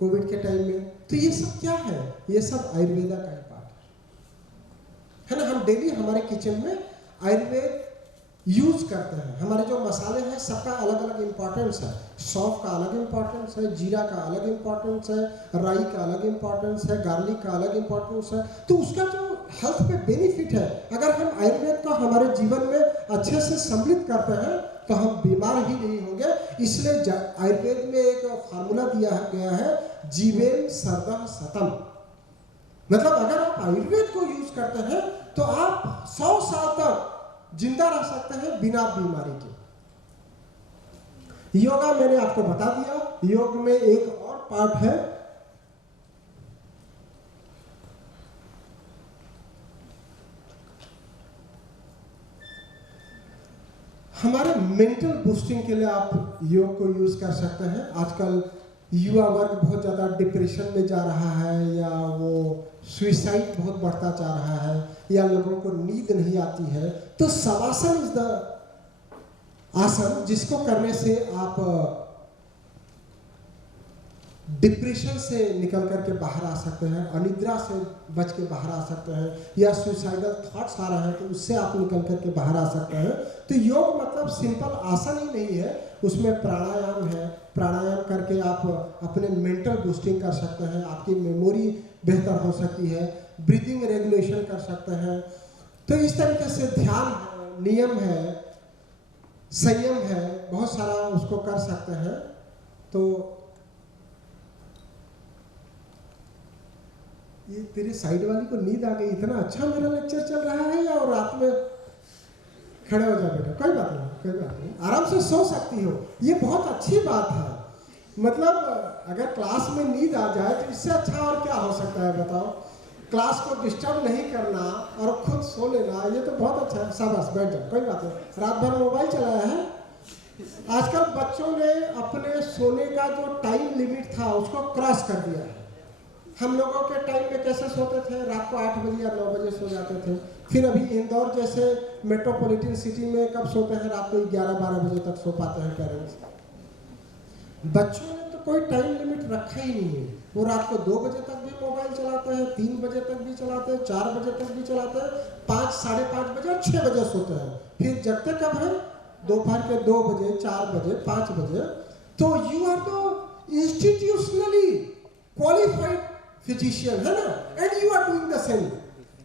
कोविड के टाइम में। तो ये सब क्या है? ये सब आयुर्वेदा का ही पार्ट है ना। हम डेली हमारे किचन में आयुर्वेद यूज करते हैं। हमारे जो मसाले हैं सबका अलग अलग इंपॉर्टेंस है। सौंफ का अलग इंपॉर्टेंस है, जीरा का अलग इंपॉर्टेंस है, राई का अलग इंपॉर्टेंस है, गार्लिक का अलग इंपॉर्टेंस है। तो उसका जो हेल्थ पे बेनिफिट है, अगर हम आयुर्वेद को हमारे जीवन में अच्छे से सम्मिलित करते हैं तो हम बीमार ही नहीं होंगे। इसलिए आयुर्वेद में एक फार्मूला दिया गया है, जीवेन सर्वम शतम। मतलब अगर आप आयुर्वेद को यूज करते हैं तो आप 100 साल तक जिंदा रह सकते हैं बिना बीमारी के। योगा मैंने आपको बता दिया। योग में एक और पार्ट है, हमारे मेंटल बूस्टिंग के लिए आप योग को यूज कर सकते हैं। आजकल युवा वर्ग बहुत ज़्यादा डिप्रेशन में जा रहा है, या वो सुइसाइड बहुत बढ़ता जा रहा है, या लोगों को नींद नहीं आती है। तो शवासन इज द आसन जिसको करने से आप डिप्रेशन से निकल करके बाहर आ सकते हैं, अनिद्रा से बच के बाहर आ सकते हैं, या सुइसाइडल थॉट्स आ रहे हैं तो उससे आप निकल करके बाहर आ सकते हैं। तो योग मतलब सिंपल आसन ही नहीं है, उसमें प्राणायाम है। प्राणायाम करके आप अपने मेंटल बूस्टिंग कर सकते हैं, आपकी मेमोरी बेहतर हो सकती है, ब्रीदिंग रेगुलेशन कर सकते हैं। तो इस तरीके से ध्यान है, नियम है, संयम है, बहुत सारा उसको कर सकते हैं। तो ये तेरी साइड वाली को नींद आ गई, इतना अच्छा मेरा लेक्चर चल रहा है, या और रात में खड़े हो जाओ बेटा, कोई बात नहीं, कोई बात नहीं, आराम से सो सकती हो। ये बहुत अच्छी बात है। मतलब अगर क्लास में नींद आ जाए तो इससे अच्छा और क्या हो सकता है बताओ। क्लास को डिस्टर्ब नहीं करना और खुद सो लेना, ये तो बहुत अच्छा है। शाबाश, बैठ जाओ, कोई बात नहीं। रात भर मोबाइल चलाया है। आजकल बच्चों ने अपने सोने का जो टाइम लिमिट था उसको क्रॉस कर दिया है। हम लोगों के टाइम में कैसे सोते थे? रात को 8 बजे या 9 बजे सो जाते थे। फिर अभी इंदौर जैसे मेट्रोपॉलिटन सिटी में कब सोते हैं? रात को 11-12 बजे तक सो पाते हैं पेरेंट्स। बच्चों ने तो कोई टाइम लिमिट रखा ही नहीं है। वो रात को 2 बजे तक भी मोबाइल चलाते हैं, 3 बजे तक भी चलाते हैं, 4 बजे तक भी चलाते हैं, 5, साढ़े 5 बजे और 6 बजे सोते हैं। फिर जगते कब है? दोपहर के 2 बजे, 4 बजे, 5 बजे। तो यू आर तो इंस्टीट्यूशनली क्वालिफाइड फिजिशियन, है ना, and you are doing the same.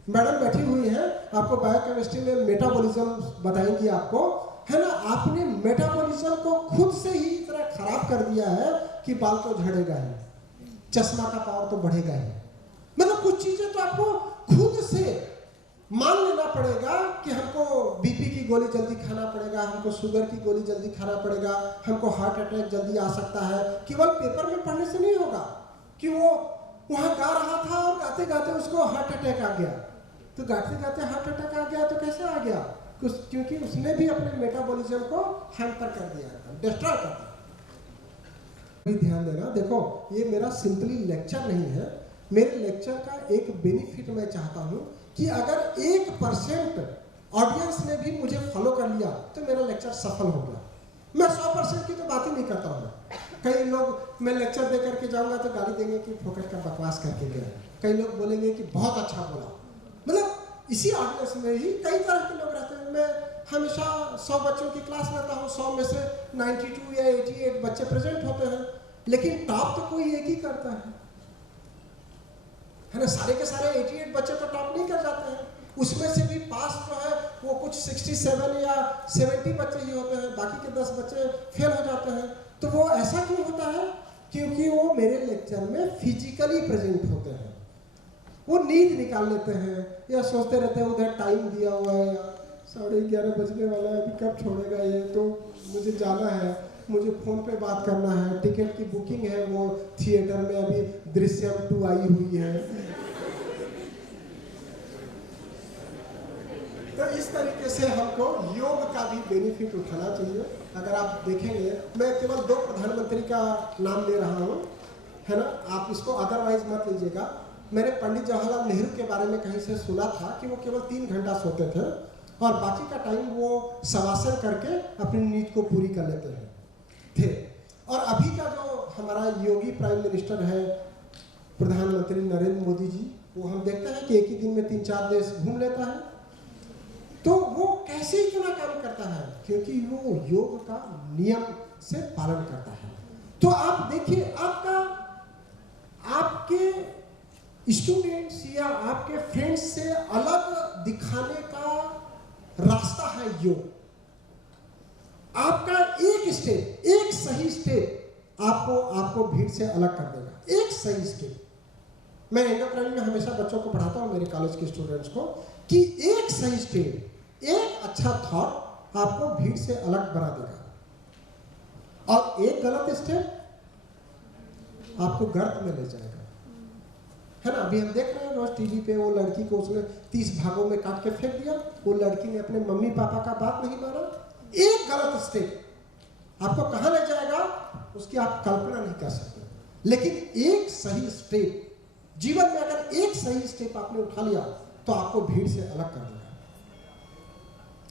Madam बैठी हुई है, आपको बायोकेमिस्ट्री में मेटाबॉलिज्म बताएंगी आपको, है ना। आपने मेटाबॉलिज्म को खुद से ही इतना खराब कर दिया है कि बाल तो झड़ेगा ही, चश्मा का पावर तो बढ़ेगा ही। मतलब कुछ चीजें तो आपको खुद से मान लेना पड़ेगा कि हमको बीपी की गोली जल्दी खाना पड़ेगा, हमको शुगर की गोली जल्दी खाना पड़ेगा, हमको हार्ट अटैक जल्दी आ सकता है। केवल पेपर में पढ़ने से नहीं होगा कि वो वहां गा रहा था और गाते गाते उसको हार्ट अटैक आ गया। तो गाते गाते हार्ट अटैक आ गया तो कैसे आ गया? क्योंकि उसने भी अपने मेटाबॉलिज्म को हैम्पर कर दिया था, डिस्ट्रॉय कर दिया। ध्यान देना, देखो ये मेरा सिंपली लेक्चर नहीं है। मेरे लेक्चर का एक बेनिफिट मैं चाहता हूं कि अगर 1% ऑडियंस ने भी मुझे फॉलो कर लिया तो मेरा लेक्चर सफल हो गया। मैं 100% की तो बात ही नहीं करता हूँ। कई लोग, मैं लेक्चर दे करके जाऊंगा तो गाली देंगे कि फोकट का बकवास करके गया। कई लोग बोलेंगे कि बहुत अच्छा बोला। मतलब इसी ऑडियंस में ही कई तरह के लोग रहते हैं। मैं हमेशा 100 बच्चों की क्लास लेता हूँ, 100 में से 92 या 88 बच्चे प्रेजेंट होते हैं, लेकिन टॉप तो कोई एक ही करता है ना। सारे के सारे 88 बच्चे तो टॉप नहीं कर जाते हैं। उसमें से भी पास जो है वो कुछ 67 या 70 बच्चे ही होते हैं, बाकी के 10 बच्चे फेल हो जाते हैं। तो वो ऐसा क्यों होता है? क्योंकि वो मेरे लेक्चर में फिजिकली प्रेजेंट होते हैं। वो नींद निकाल लेते हैं या सोचते रहते हैं उधर टाइम दिया हुआ है, 11:30 बजने वाला है, अभी कब छोड़ेगा ये, तो मुझे जाना है, मुझे फोन पे बात करना है, टिकट की बुकिंग है, वो थिएटर में अभी दृश्यम 2 आई हुई है। तो इस तरीके से हमको योग का भी बेनिफिट उठाना चाहिए। अगर आप देखेंगे, मैं केवल 2 प्रधानमंत्री का नाम ले रहा हूँ, है ना, आप इसको अदरवाइज मत लीजिएगा। मैंने पंडित जवाहरलाल नेहरू के बारे में कहीं से सुना था कि वो केवल 3 घंटा सोते थे और बाकी का टाइम वो शवासन करके अपनी नींद को पूरी कर लेते थे। और अभी का जो हमारा योगी प्राइम मिनिस्टर है, प्रधानमंत्री नरेंद्र मोदी जी, वो हम देखते हैं कि एक ही दिन में 3-4 देश घूम लेता है। तो वो कैसे इतना काम करता है? क्योंकि वो योग का नियम से पालन करता है। तो आप देखिए, आपके स्टूडेंट्स या आपके फ्रेंड्स से अलग दिखाने का रास्ता है योग। आपका एक स्टेप, एक सही स्टेप आपको भीड़ से अलग कर देगा। एक सही स्टेप। मैं एंडोक्राइन में हमेशा बच्चों को पढ़ाता हूं, मेरे कॉलेज के स्टूडेंट्स को, कि एक सही स्टेप, एक अच्छा थॉट आपको भीड़ से अलग बना देगा और एक गलत स्टेप आपको गर्त में ले जाएगा, है ना। अभी हम देख रहे हैं रोज टीवी पे, वो लड़की को उसने 30 भागों में काट के फेंक दिया। वो लड़की ने अपने मम्मी पापा का बात नहीं माना। एक गलत स्टेप आपको कहां ले जाएगा उसकी आप कल्पना नहीं कर सकते। लेकिन एक सही स्टेप, जीवन में अगर एक सही स्टेप आपने उठा लिया तो आपको भीड़ से अलग कर देगा।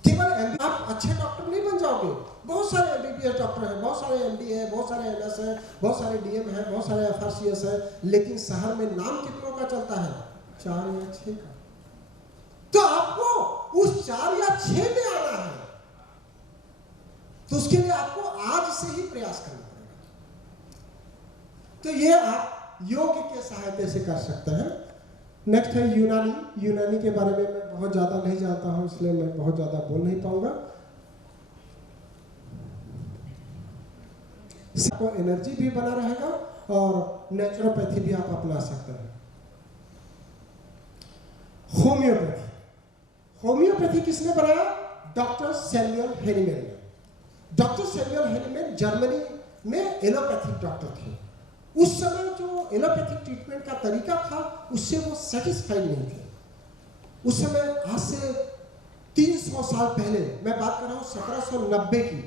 केवल आप अच्छे डॉक्टर नहीं बन जाओगे। बहुत सारे एमबीबीएस डॉक्टर हैं, बहुत सारे एमडी है, बहुत सारे एमएस है, बहुत सारे डीएम है, बहुत सारे एफआरसीएस है, लेकिन शहर में नाम कितनों का चलता है? 4 या 6 का। तो आपको उस 4 या 6 में आना है, तो उसके लिए आपको आज से ही प्रयास करना पड़ेगा। तो ये आप योग के सहायता से कर सकते हैं। नेक्स्ट है यूनानी। यूनानी के बारे में मैं बहुत ज्यादा नहीं जानता हूं, इसलिए मैं बहुत ज्यादा बोल नहीं पाऊंगा। आपको एनर्जी भी बना रहेगा और नेचुरोपैथी भी आप अपना सकते हैं। होम्योपैथी। होम्योपैथी किसने बनाया? डॉक्टर सैमुअल हेनिमैन ने। डॉक्टर सैमुअल हेनिमैन जर्मनी में एलोपैथिक डॉक्टर थे। उस समय जो एलोपैथिक ट्रीटमेंट का तरीका था उससे वो सेटिस्फाइड नहीं थे। उस समय आज से 300 साल पहले, मैं बात कर रहा हूँ 1790 की।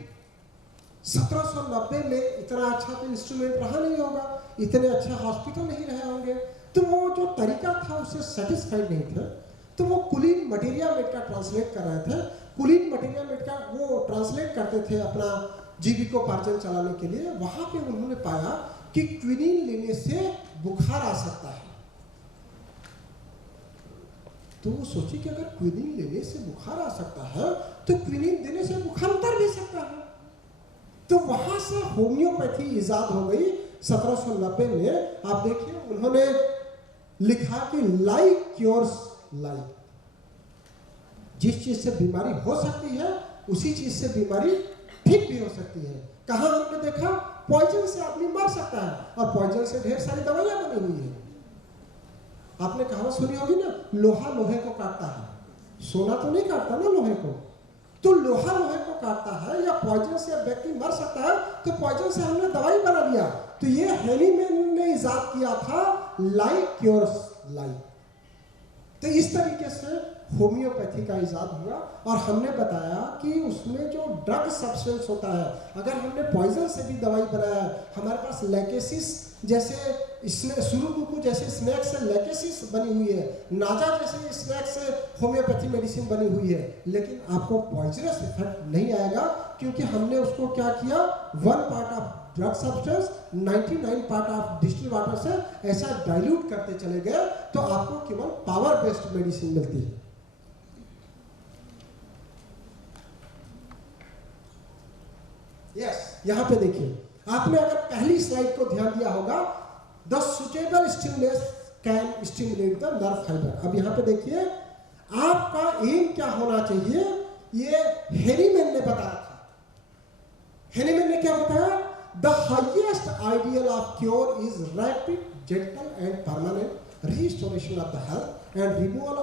1790 में इतना अच्छा तो इंस्ट्रूमेंट रहा नहीं होगा, इतने अच्छे हॉस्पिटल नहीं रहे होंगे, तो वो जो तरीका था उससे सेटिस्फाइड नहीं थे। तो वो कुलीन मटेरिया मेड का ट्रांसलेट कर रहे थे। कुलीन मटेरिया मेड का वो ट्रांसलेट करते थे अपना जीविकोपार्जन चलाने के लिए। वहां पे उन्होंने पाया कि क्विनीन लेने से बुखार आ सकता है। तो वो सोची कि अगर क्विनीन लेने से बुखार आ सकता है तो क्विनीन देने से बुखार उतर भी सकता है। तो वहां से होम्योपैथी इजाद हो गई 1790 में। आप देखिए उन्होंने लिखा कि लाइक क्योर्स लाइक, जिस चीज से बीमारी हो सकती है उसी चीज से बीमारी ठीक भी हो सकती है। कहां हमने देखा, पॉइजन से आदमी मर सकता है, और पॉइजन से ढेर सारी दवाइयां बनी हुई है। आपने कहावत सुनी होगी ना, लोहा लोहे को काटता है, सोना तो नहीं काटता ना लोहे को। तो लोहा लोहे को काटता है, या पॉइजन से व्यक्ति मर सकता है, तो पॉइजन से हमने दवाई बना लिया। तो ये हेनीमैन ने इजाद किया था लाइक क्योर्स लाइक। तो इस तरीके से होम्योपैथी का इजाद हुआ, और हमने बताया कि उसमें जो ड्रग सब्सटेंस होता है, अगर हमने पॉइजन से भी दवाई बनाया, हमारे पास लैकेसिस जैसे सुरुकुकु जैसे स्नैक से लैकेसिस बनी हुई है, नाजा जैसे स्नैक से होम्योपैथी मेडिसिन बनी हुई है, लेकिन आपको पॉइजनस इफेक्ट नहीं आएगा, क्योंकि हमने उसको क्या किया, 1 part of drug substance 99 part of distil water से ऐसा डाइल्यूट करते चले गए, तो आपको केवल पावर बेस्ड मेडिसिन मिलती है। यहां पे देखिए, आपने अगर पहली स्लाइड को ध्यान दिया होगा, the suitable stimulus can stimulate the nerve fibre. अब यहां पे देखिए, आपका एम क्या होना चाहिए, ये हेनीमैन ने बताया था। हेनीमैन ने क्या बताया, the highest ideal of cure is rapid, gentle and permanent restoration of the health and removal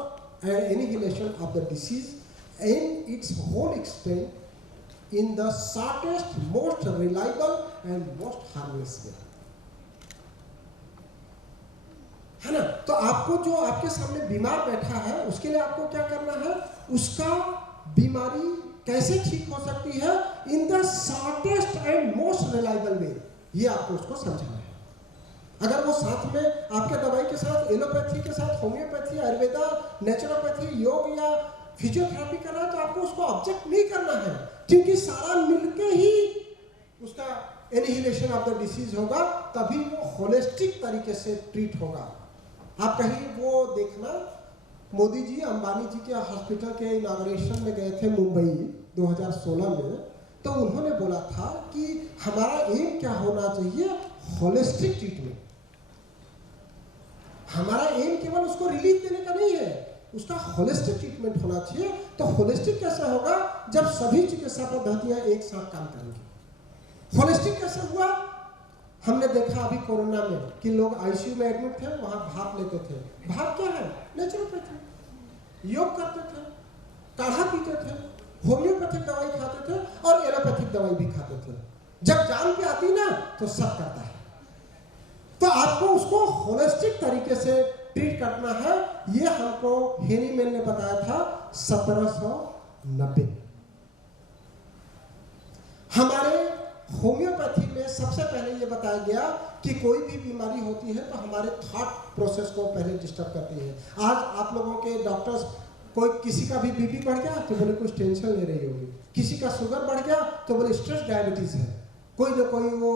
and annihilation of the disease in its whole extent in the shortest, most reliable and most harmless way। है ना। तो आपको जो आपके सामने बीमार बैठा है, उसके लिए आपको क्या करना है, उसका बीमारी कैसे ठीक हो सकती है, in the shortest and most reliable way, ये आपको उसको समझना है। अगर वो साथ में आपके दवाई के साथ एलोपैथी के साथ होम्योपैथी, आयुर्वेदा, नेचुरोपैथी, योग या फिजियोथेरेपी कर रहा है, तो आपको उसको ऑब्जेक्ट नहीं करना है, क्योंकि सारा मिलके ही उसका एनिहिलेशन ऑफ द डिसीज होगा, तभी वो होलिस्टिक तरीके से ट्रीट होगा। आप कहीं वो देखना, मोदी जी अंबानी जी के हॉस्पिटल के इनॉग्रेशन में गए थे मुंबई 2016 में, तो उन्होंने बोला था कि हमारा एम क्या होना चाहिए, होलिस्टिक ट्रीटमेंट। हमारा एम केवल उसको रिलीफ देने का नहीं है, उसका होलिस्टिक ट्रीटमेंट होना चाहिए। तो होलिस्टिक कैसे होगा, जब सभी चिकित्सा पद्धतियां एक साथ काम करेंगी। होलिस्टिक कैसे हुआ, हमने देखा अभी कोरोना में कि लोग आईसीयू में एडमिट थे, वहां भाप लेते थे। भाप क्या है, नेचुरोपैथी, योग करते थे, काढ़ा पीते थे, होम्योपैथिक दवाई खाते थे और एलोपैथिक दवाई भी खाते थे। जब जान पे आती ना तो सब करता है। तो आपको उसको होलिस्टिक तरीके से ट्रीट करना है, ये हमको हेनीमैन ने बताया था 1790। हमारे होम्योपैथी में सबसे पहले ये बताया गया कि कोई भी बीमारी होती है तो हमारे थॉट प्रोसेस को पहले डिस्टर्ब करती है। आज आप लोगों के डॉक्टर्स, कोई किसी का भी बीपी बढ़ गया तो बोले कुछ टेंशन ले रही होगी, किसी का शुगर बढ़ गया तो बोले स्ट्रेस डायबिटीज है, कोई ना कोई वो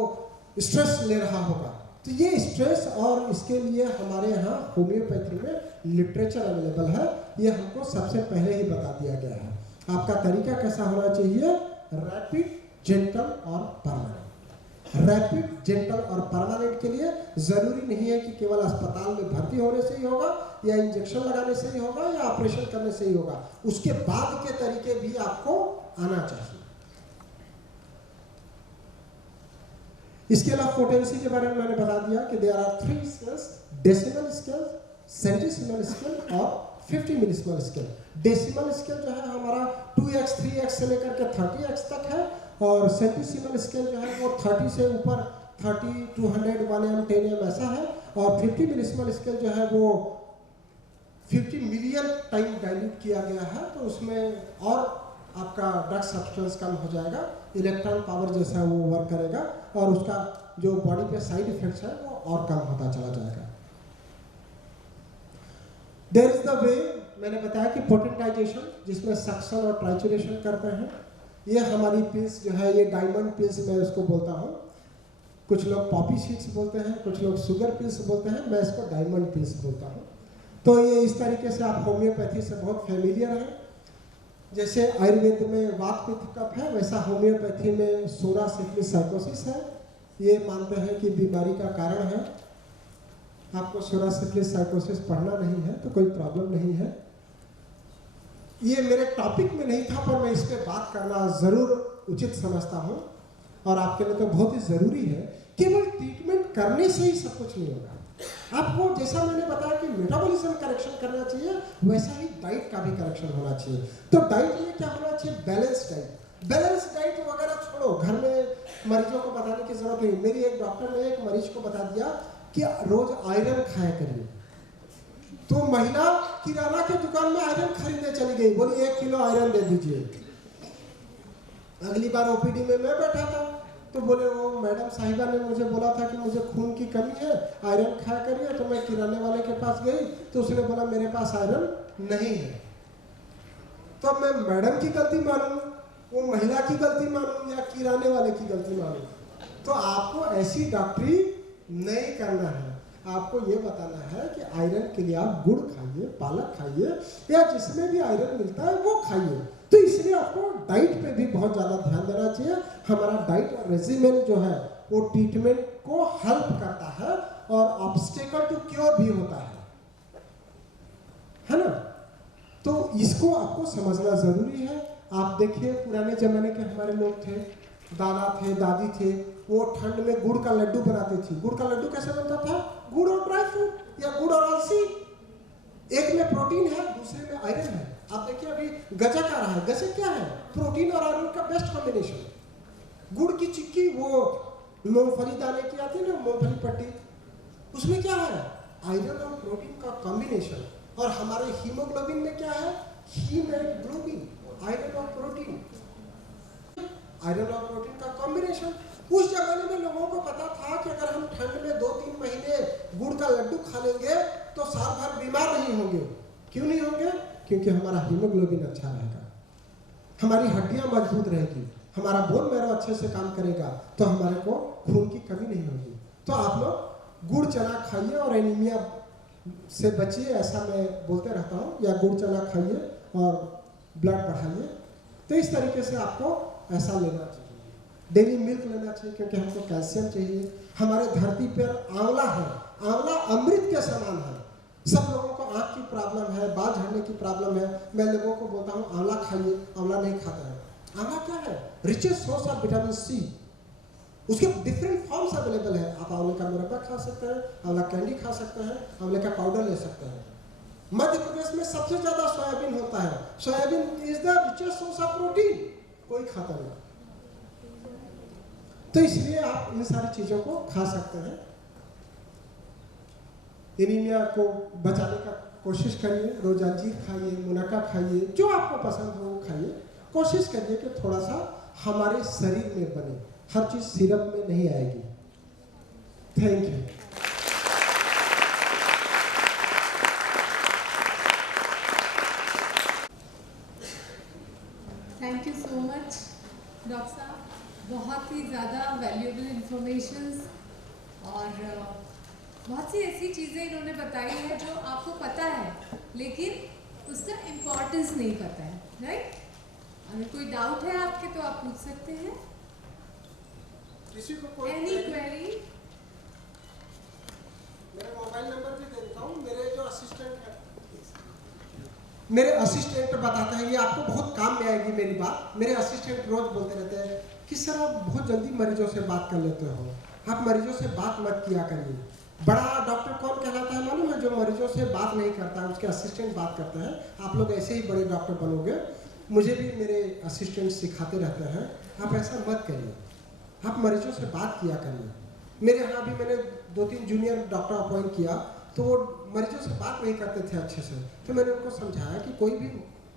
स्ट्रेस ले रहा होगा। तो ये स्ट्रेस, और इसके लिए हमारे यहाँ होम्योपैथी में लिटरेचर अवेलेबल है, ये हमको सबसे पहले ही बता दिया गया है। आपका तरीका कैसा होना चाहिए, रैपिड, जेंटल और परमानेंट। रैपिड, जेंटल और परमानेंट के लिए जरूरी नहीं है कि केवल अस्पताल में भर्ती होने से ही होगा, या इंजेक्शन लगाने से ही होगा, या ऑपरेशन करने से ही होगा। उसके बाद के तरीके भी आपको आना चाहिए। इसके अलावा पोटेंसी के बारे में मैंने बता दिया कि there are 3 scales, decimal scale, centesimal scale और 50 मिलिसिमल स्केल। डेसिमल स्केल जो है हमारा 2x, 3x से लेकर के 30x तक है, और सेंटिसिमल स्केल जो है वो 30 से ऊपर 30, 200, 1M, 10M ऐसा है, और 50 मिलिसिमल स्केल जो है वो 50 मिलियन टाइम डाइल्यूट किया गया है, तो उसमें और आपका ड्रग सब्सटेंस कम हो जाएगा, इलेक्ट्रॉन पावर जैसा वो वर्क करेगा, और उसका जो बॉडी पे साइड इफेक्ट्स है वो और कम होता चला जाएगा। देयर इज द वे, मैंने बताया कि पोटेंटाइजेशन, जिसमें सक्शन और ट्राइचुरेशन करते हैं। ये हमारी पिल्स जो है, ये डायमंड पिल्स मैं उसको बोलता हूँ। कुछ लोग पॉपी सीड्स बोलते हैं, कुछ लोग शुगर पिल्स बोलते हैं, मैं इसको डायमंड पिल्स बोलता हूँ। तो ये इस तरीके से आप होम्योपैथी से बहुत फेमिलियर हैं। जैसे आयुर्वेद में वात पित्त कफ है, वैसा होम्योपैथी में सोरा सिफिलिस साइकोसिस है। ये मानते हैं कि बीमारी का कारण है। आपको सोरा सिफिलिस साइकोसिस पढ़ना नहीं है तो कोई प्रॉब्लम नहीं है। ये मेरे टॉपिक में नहीं था, पर मैं इस पर बात करना ज़रूर उचित समझता हूँ और आपके लिए तो बहुत ही ज़रूरी है। केवल ट्रीटमेंट करने से ही सब कुछ नहीं होगा। आपको जैसा मैंने बताया कि मेटाबॉलिज्म करेक्शन करना चाहिए, वैसा ही डाइट का भी करेक्शन होना चाहिए। तो डाइट में क्या होना चाहिए? Balance diet. बैलेंस डाइट वगैरह छोड़ो, घर में मरीजों को बताने की जरूरत नहीं। मेरी एक डॉक्टर ने एक मरीज को बता दिया कि रोज आयरन खाया करिए, तो महिला किराना की दुकान में आयरन खरीदने चली गई, बोली 1 किलो आयरन दे दीजिए। अगली बार ओपीडी में मैं बैठा था तो बोले वो मैडम साहिबा ने मुझे बोला था कि मुझे खून की कमी है, आयरन खाया करिए। तो मैं किराने वाले के पास गई तो उसने बोला मेरे पास आयरन नहीं है। तो मैं मैडम की गलती मानूं, वो महिला की गलती मानूं या किराने वाले की गलती मानूं? तो आपको ऐसी डॉक्टरी नहीं करना है। आपको ये बताना है कि आयरन के लिए आप गुड़ खाइए, पालक खाइए, या जिसमें भी आयरन मिलता है वो खाइए। तो इसलिए आपको डाइट पे भी बहुत ज़्यादा ध्यान देना चाहिए। हमारा डाइट और रेजिमेंट जो है वो ट्रीटमेंट को हेल्प करता है और ऑब्स्टेकल टू क्योर भी होता है ना? तो इसको आपको समझना ज़रूरी है। आप देखिए पुराने ज़माने के हमारे लोग थे, दादा थे, दादी थे, वो ठंड में गुड़ का लड्डू बनाते थे। गुड़ का लड्डू कैसे बनता था? गुड़ और ड्राई फ्रूट या गुड़ और अलसी। एक में प्रोटीन है, दूसरे में आयरन है। आप देखिए अभी गजक आ रहा है, गजक क्या है? प्रोटीन और आयरन का बेस्ट कॉम्बिनेशन। गुड़ की चिक्की, वो मूंगफली दाने की आती है ना, मूंगफली पट्टी, उसमें क्या है? आयरन और प्रोटीन का कॉम्बिनेशन। और हमारे हीमोग्लोबिन में क्या है? हीमोग्लोबिन, आयरन और प्रोटीन, आयरन और प्रोटीन का कॉम्बिनेशन। उस जमाने में लोगों को पता था कि अगर हम ठंड में 2-3 महीने गुड़ का लड्डू खा लेंगे तो साल भर बीमार नहीं होंगे। क्यों नहीं होंगे? क्योंकि हमारा हीमोग्लोबिन अच्छा रहेगा, हमारी हड्डियां मजबूत रहेगी, हमारा बोन मैरो अच्छे से काम करेगा, तो हमारे को खून की कमी नहीं होगी। तो आप लोग गुड़ चना खाइए और एनीमिया से बचिए, ऐसा मैं बोलते रहता हूँ। या गुड़ चना खाइए और ब्लड बढ़ाइए। तो इस तरीके से आपको ऐसा लेना चाहिए। डेली मिल्क लेना चाहिए क्योंकि हमको कैल्शियम चाहिए। हमारे धरती पर आंवला है, आंवला अमृत के समान है। सब लोगों को आँख की प्रॉब्लम है, बाल झड़ने की प्रॉब्लम है, मैं लोगों को बोलता हूँ आंवला खाइए, आंवला नहीं खाता है। आंवला क्या है? Richest source of vitamin C. उसके डिफरेंट फॉर्म्स अवेलेबल है। आप आंवले का मुरब्बा खा सकते हैं, आंवला कैंडी खा सकते हैं, आंवले का पाउडर ले सकते हैं। मध्य प्रदेश में सबसे ज्यादा सोयाबीन होता है। Soybean is the richest source of protein, कोई खाता नहीं। तो इसलिए आप इन सारी चीजों को खा सकते हैं। एनीमिया को बचाने का कोशिश करिए। रोज अंजीर खाइए, मुनक्का खाइए, जो आपको पसंद हो वो खाइए। कोशिश करिए कि थोड़ा सा हमारे शरीर में बने, हर चीज सिरप में नहीं आएगी। Thank you. Thank you so much doctor साहब, बहुत ही ज़्यादा वैल्यूएबल इंफॉर्मेशंस और बहुत सी ऐसी चीज़ें इन्होंने बताई है जो आपको पता है लेकिन उसका इम्पोर्टेंस नहीं पता है, राइट? अगर कोई डाउट है आपके तो आप पूछ सकते हैं। किसी को कोई एनी क्वेरी? मेरा मोबाइल नंबर भी दे देता हूँ। मेरे जो असिस्टेंट है, मेरे असिस्टेंट बताते हैं, ये आपको बहुत काम में आएगी मेरी बात। मेरे असिस्टेंट रोज बोलते रहते हैं कि सर आप बहुत जल्दी मरीजों से बात कर लेते हो, आप मरीजों से बात मत किया करिए। बड़ा डॉक्टर कौन कहलाता है मालूम है? जो मरीजों से बात नहीं करता है, उसके असिस्टेंट बात करते हैं। आप लोग ऐसे ही बड़े डॉक्टर बनोगे। मुझे भी मेरे असिस्टेंट सिखाते रहते हैं, आप ऐसा मत करिए, आप मरीजों से बात किया करिए। मेरे यहाँ भी मैंने 2-3 जूनियर डॉक्टर अपॉइंट किया तो वो मरीजों से बात नहीं करते थे अच्छे से। तो मैंने उनको समझाया कि कोई भी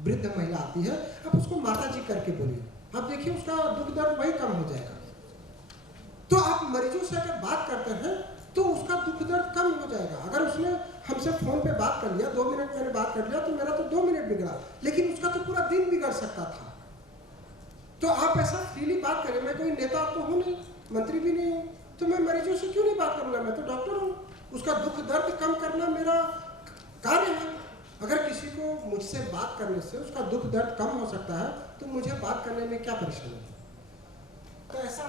वृद्ध महिला आती है, आप उसको माता जी करके बोलिए, आप देखिए उसका दुख दर्द वही कम हो जाएगा। तो आप मरीजों से अगर बात करते हैं तो उसका दुख दर्द कम हो जाएगा। अगर उसने हमसे फोन पे बात कर लिया, 2 मिनट मैंने बात कर लिया, तो मेरा तो 2 मिनट बिगड़ा, लेकिन उसका तो पूरा दिन बिगड़ सकता था। तो आप ऐसा फ्रीली बात करें। मैं कोई नेता तो हूँ नहीं, मंत्री भी नहीं हूँ, तो मैं मरीजों से क्यों नहीं बात करूंगा? मैं तो डॉक्टर हूँ, उसका दुख दर्द कम करना मेरा कार्य है। अगर किसी को मुझसे बात करने से उसका दुख दर्द कम हो सकता है तो मुझे बात करने में क्या परेशानी है? तो ऐसा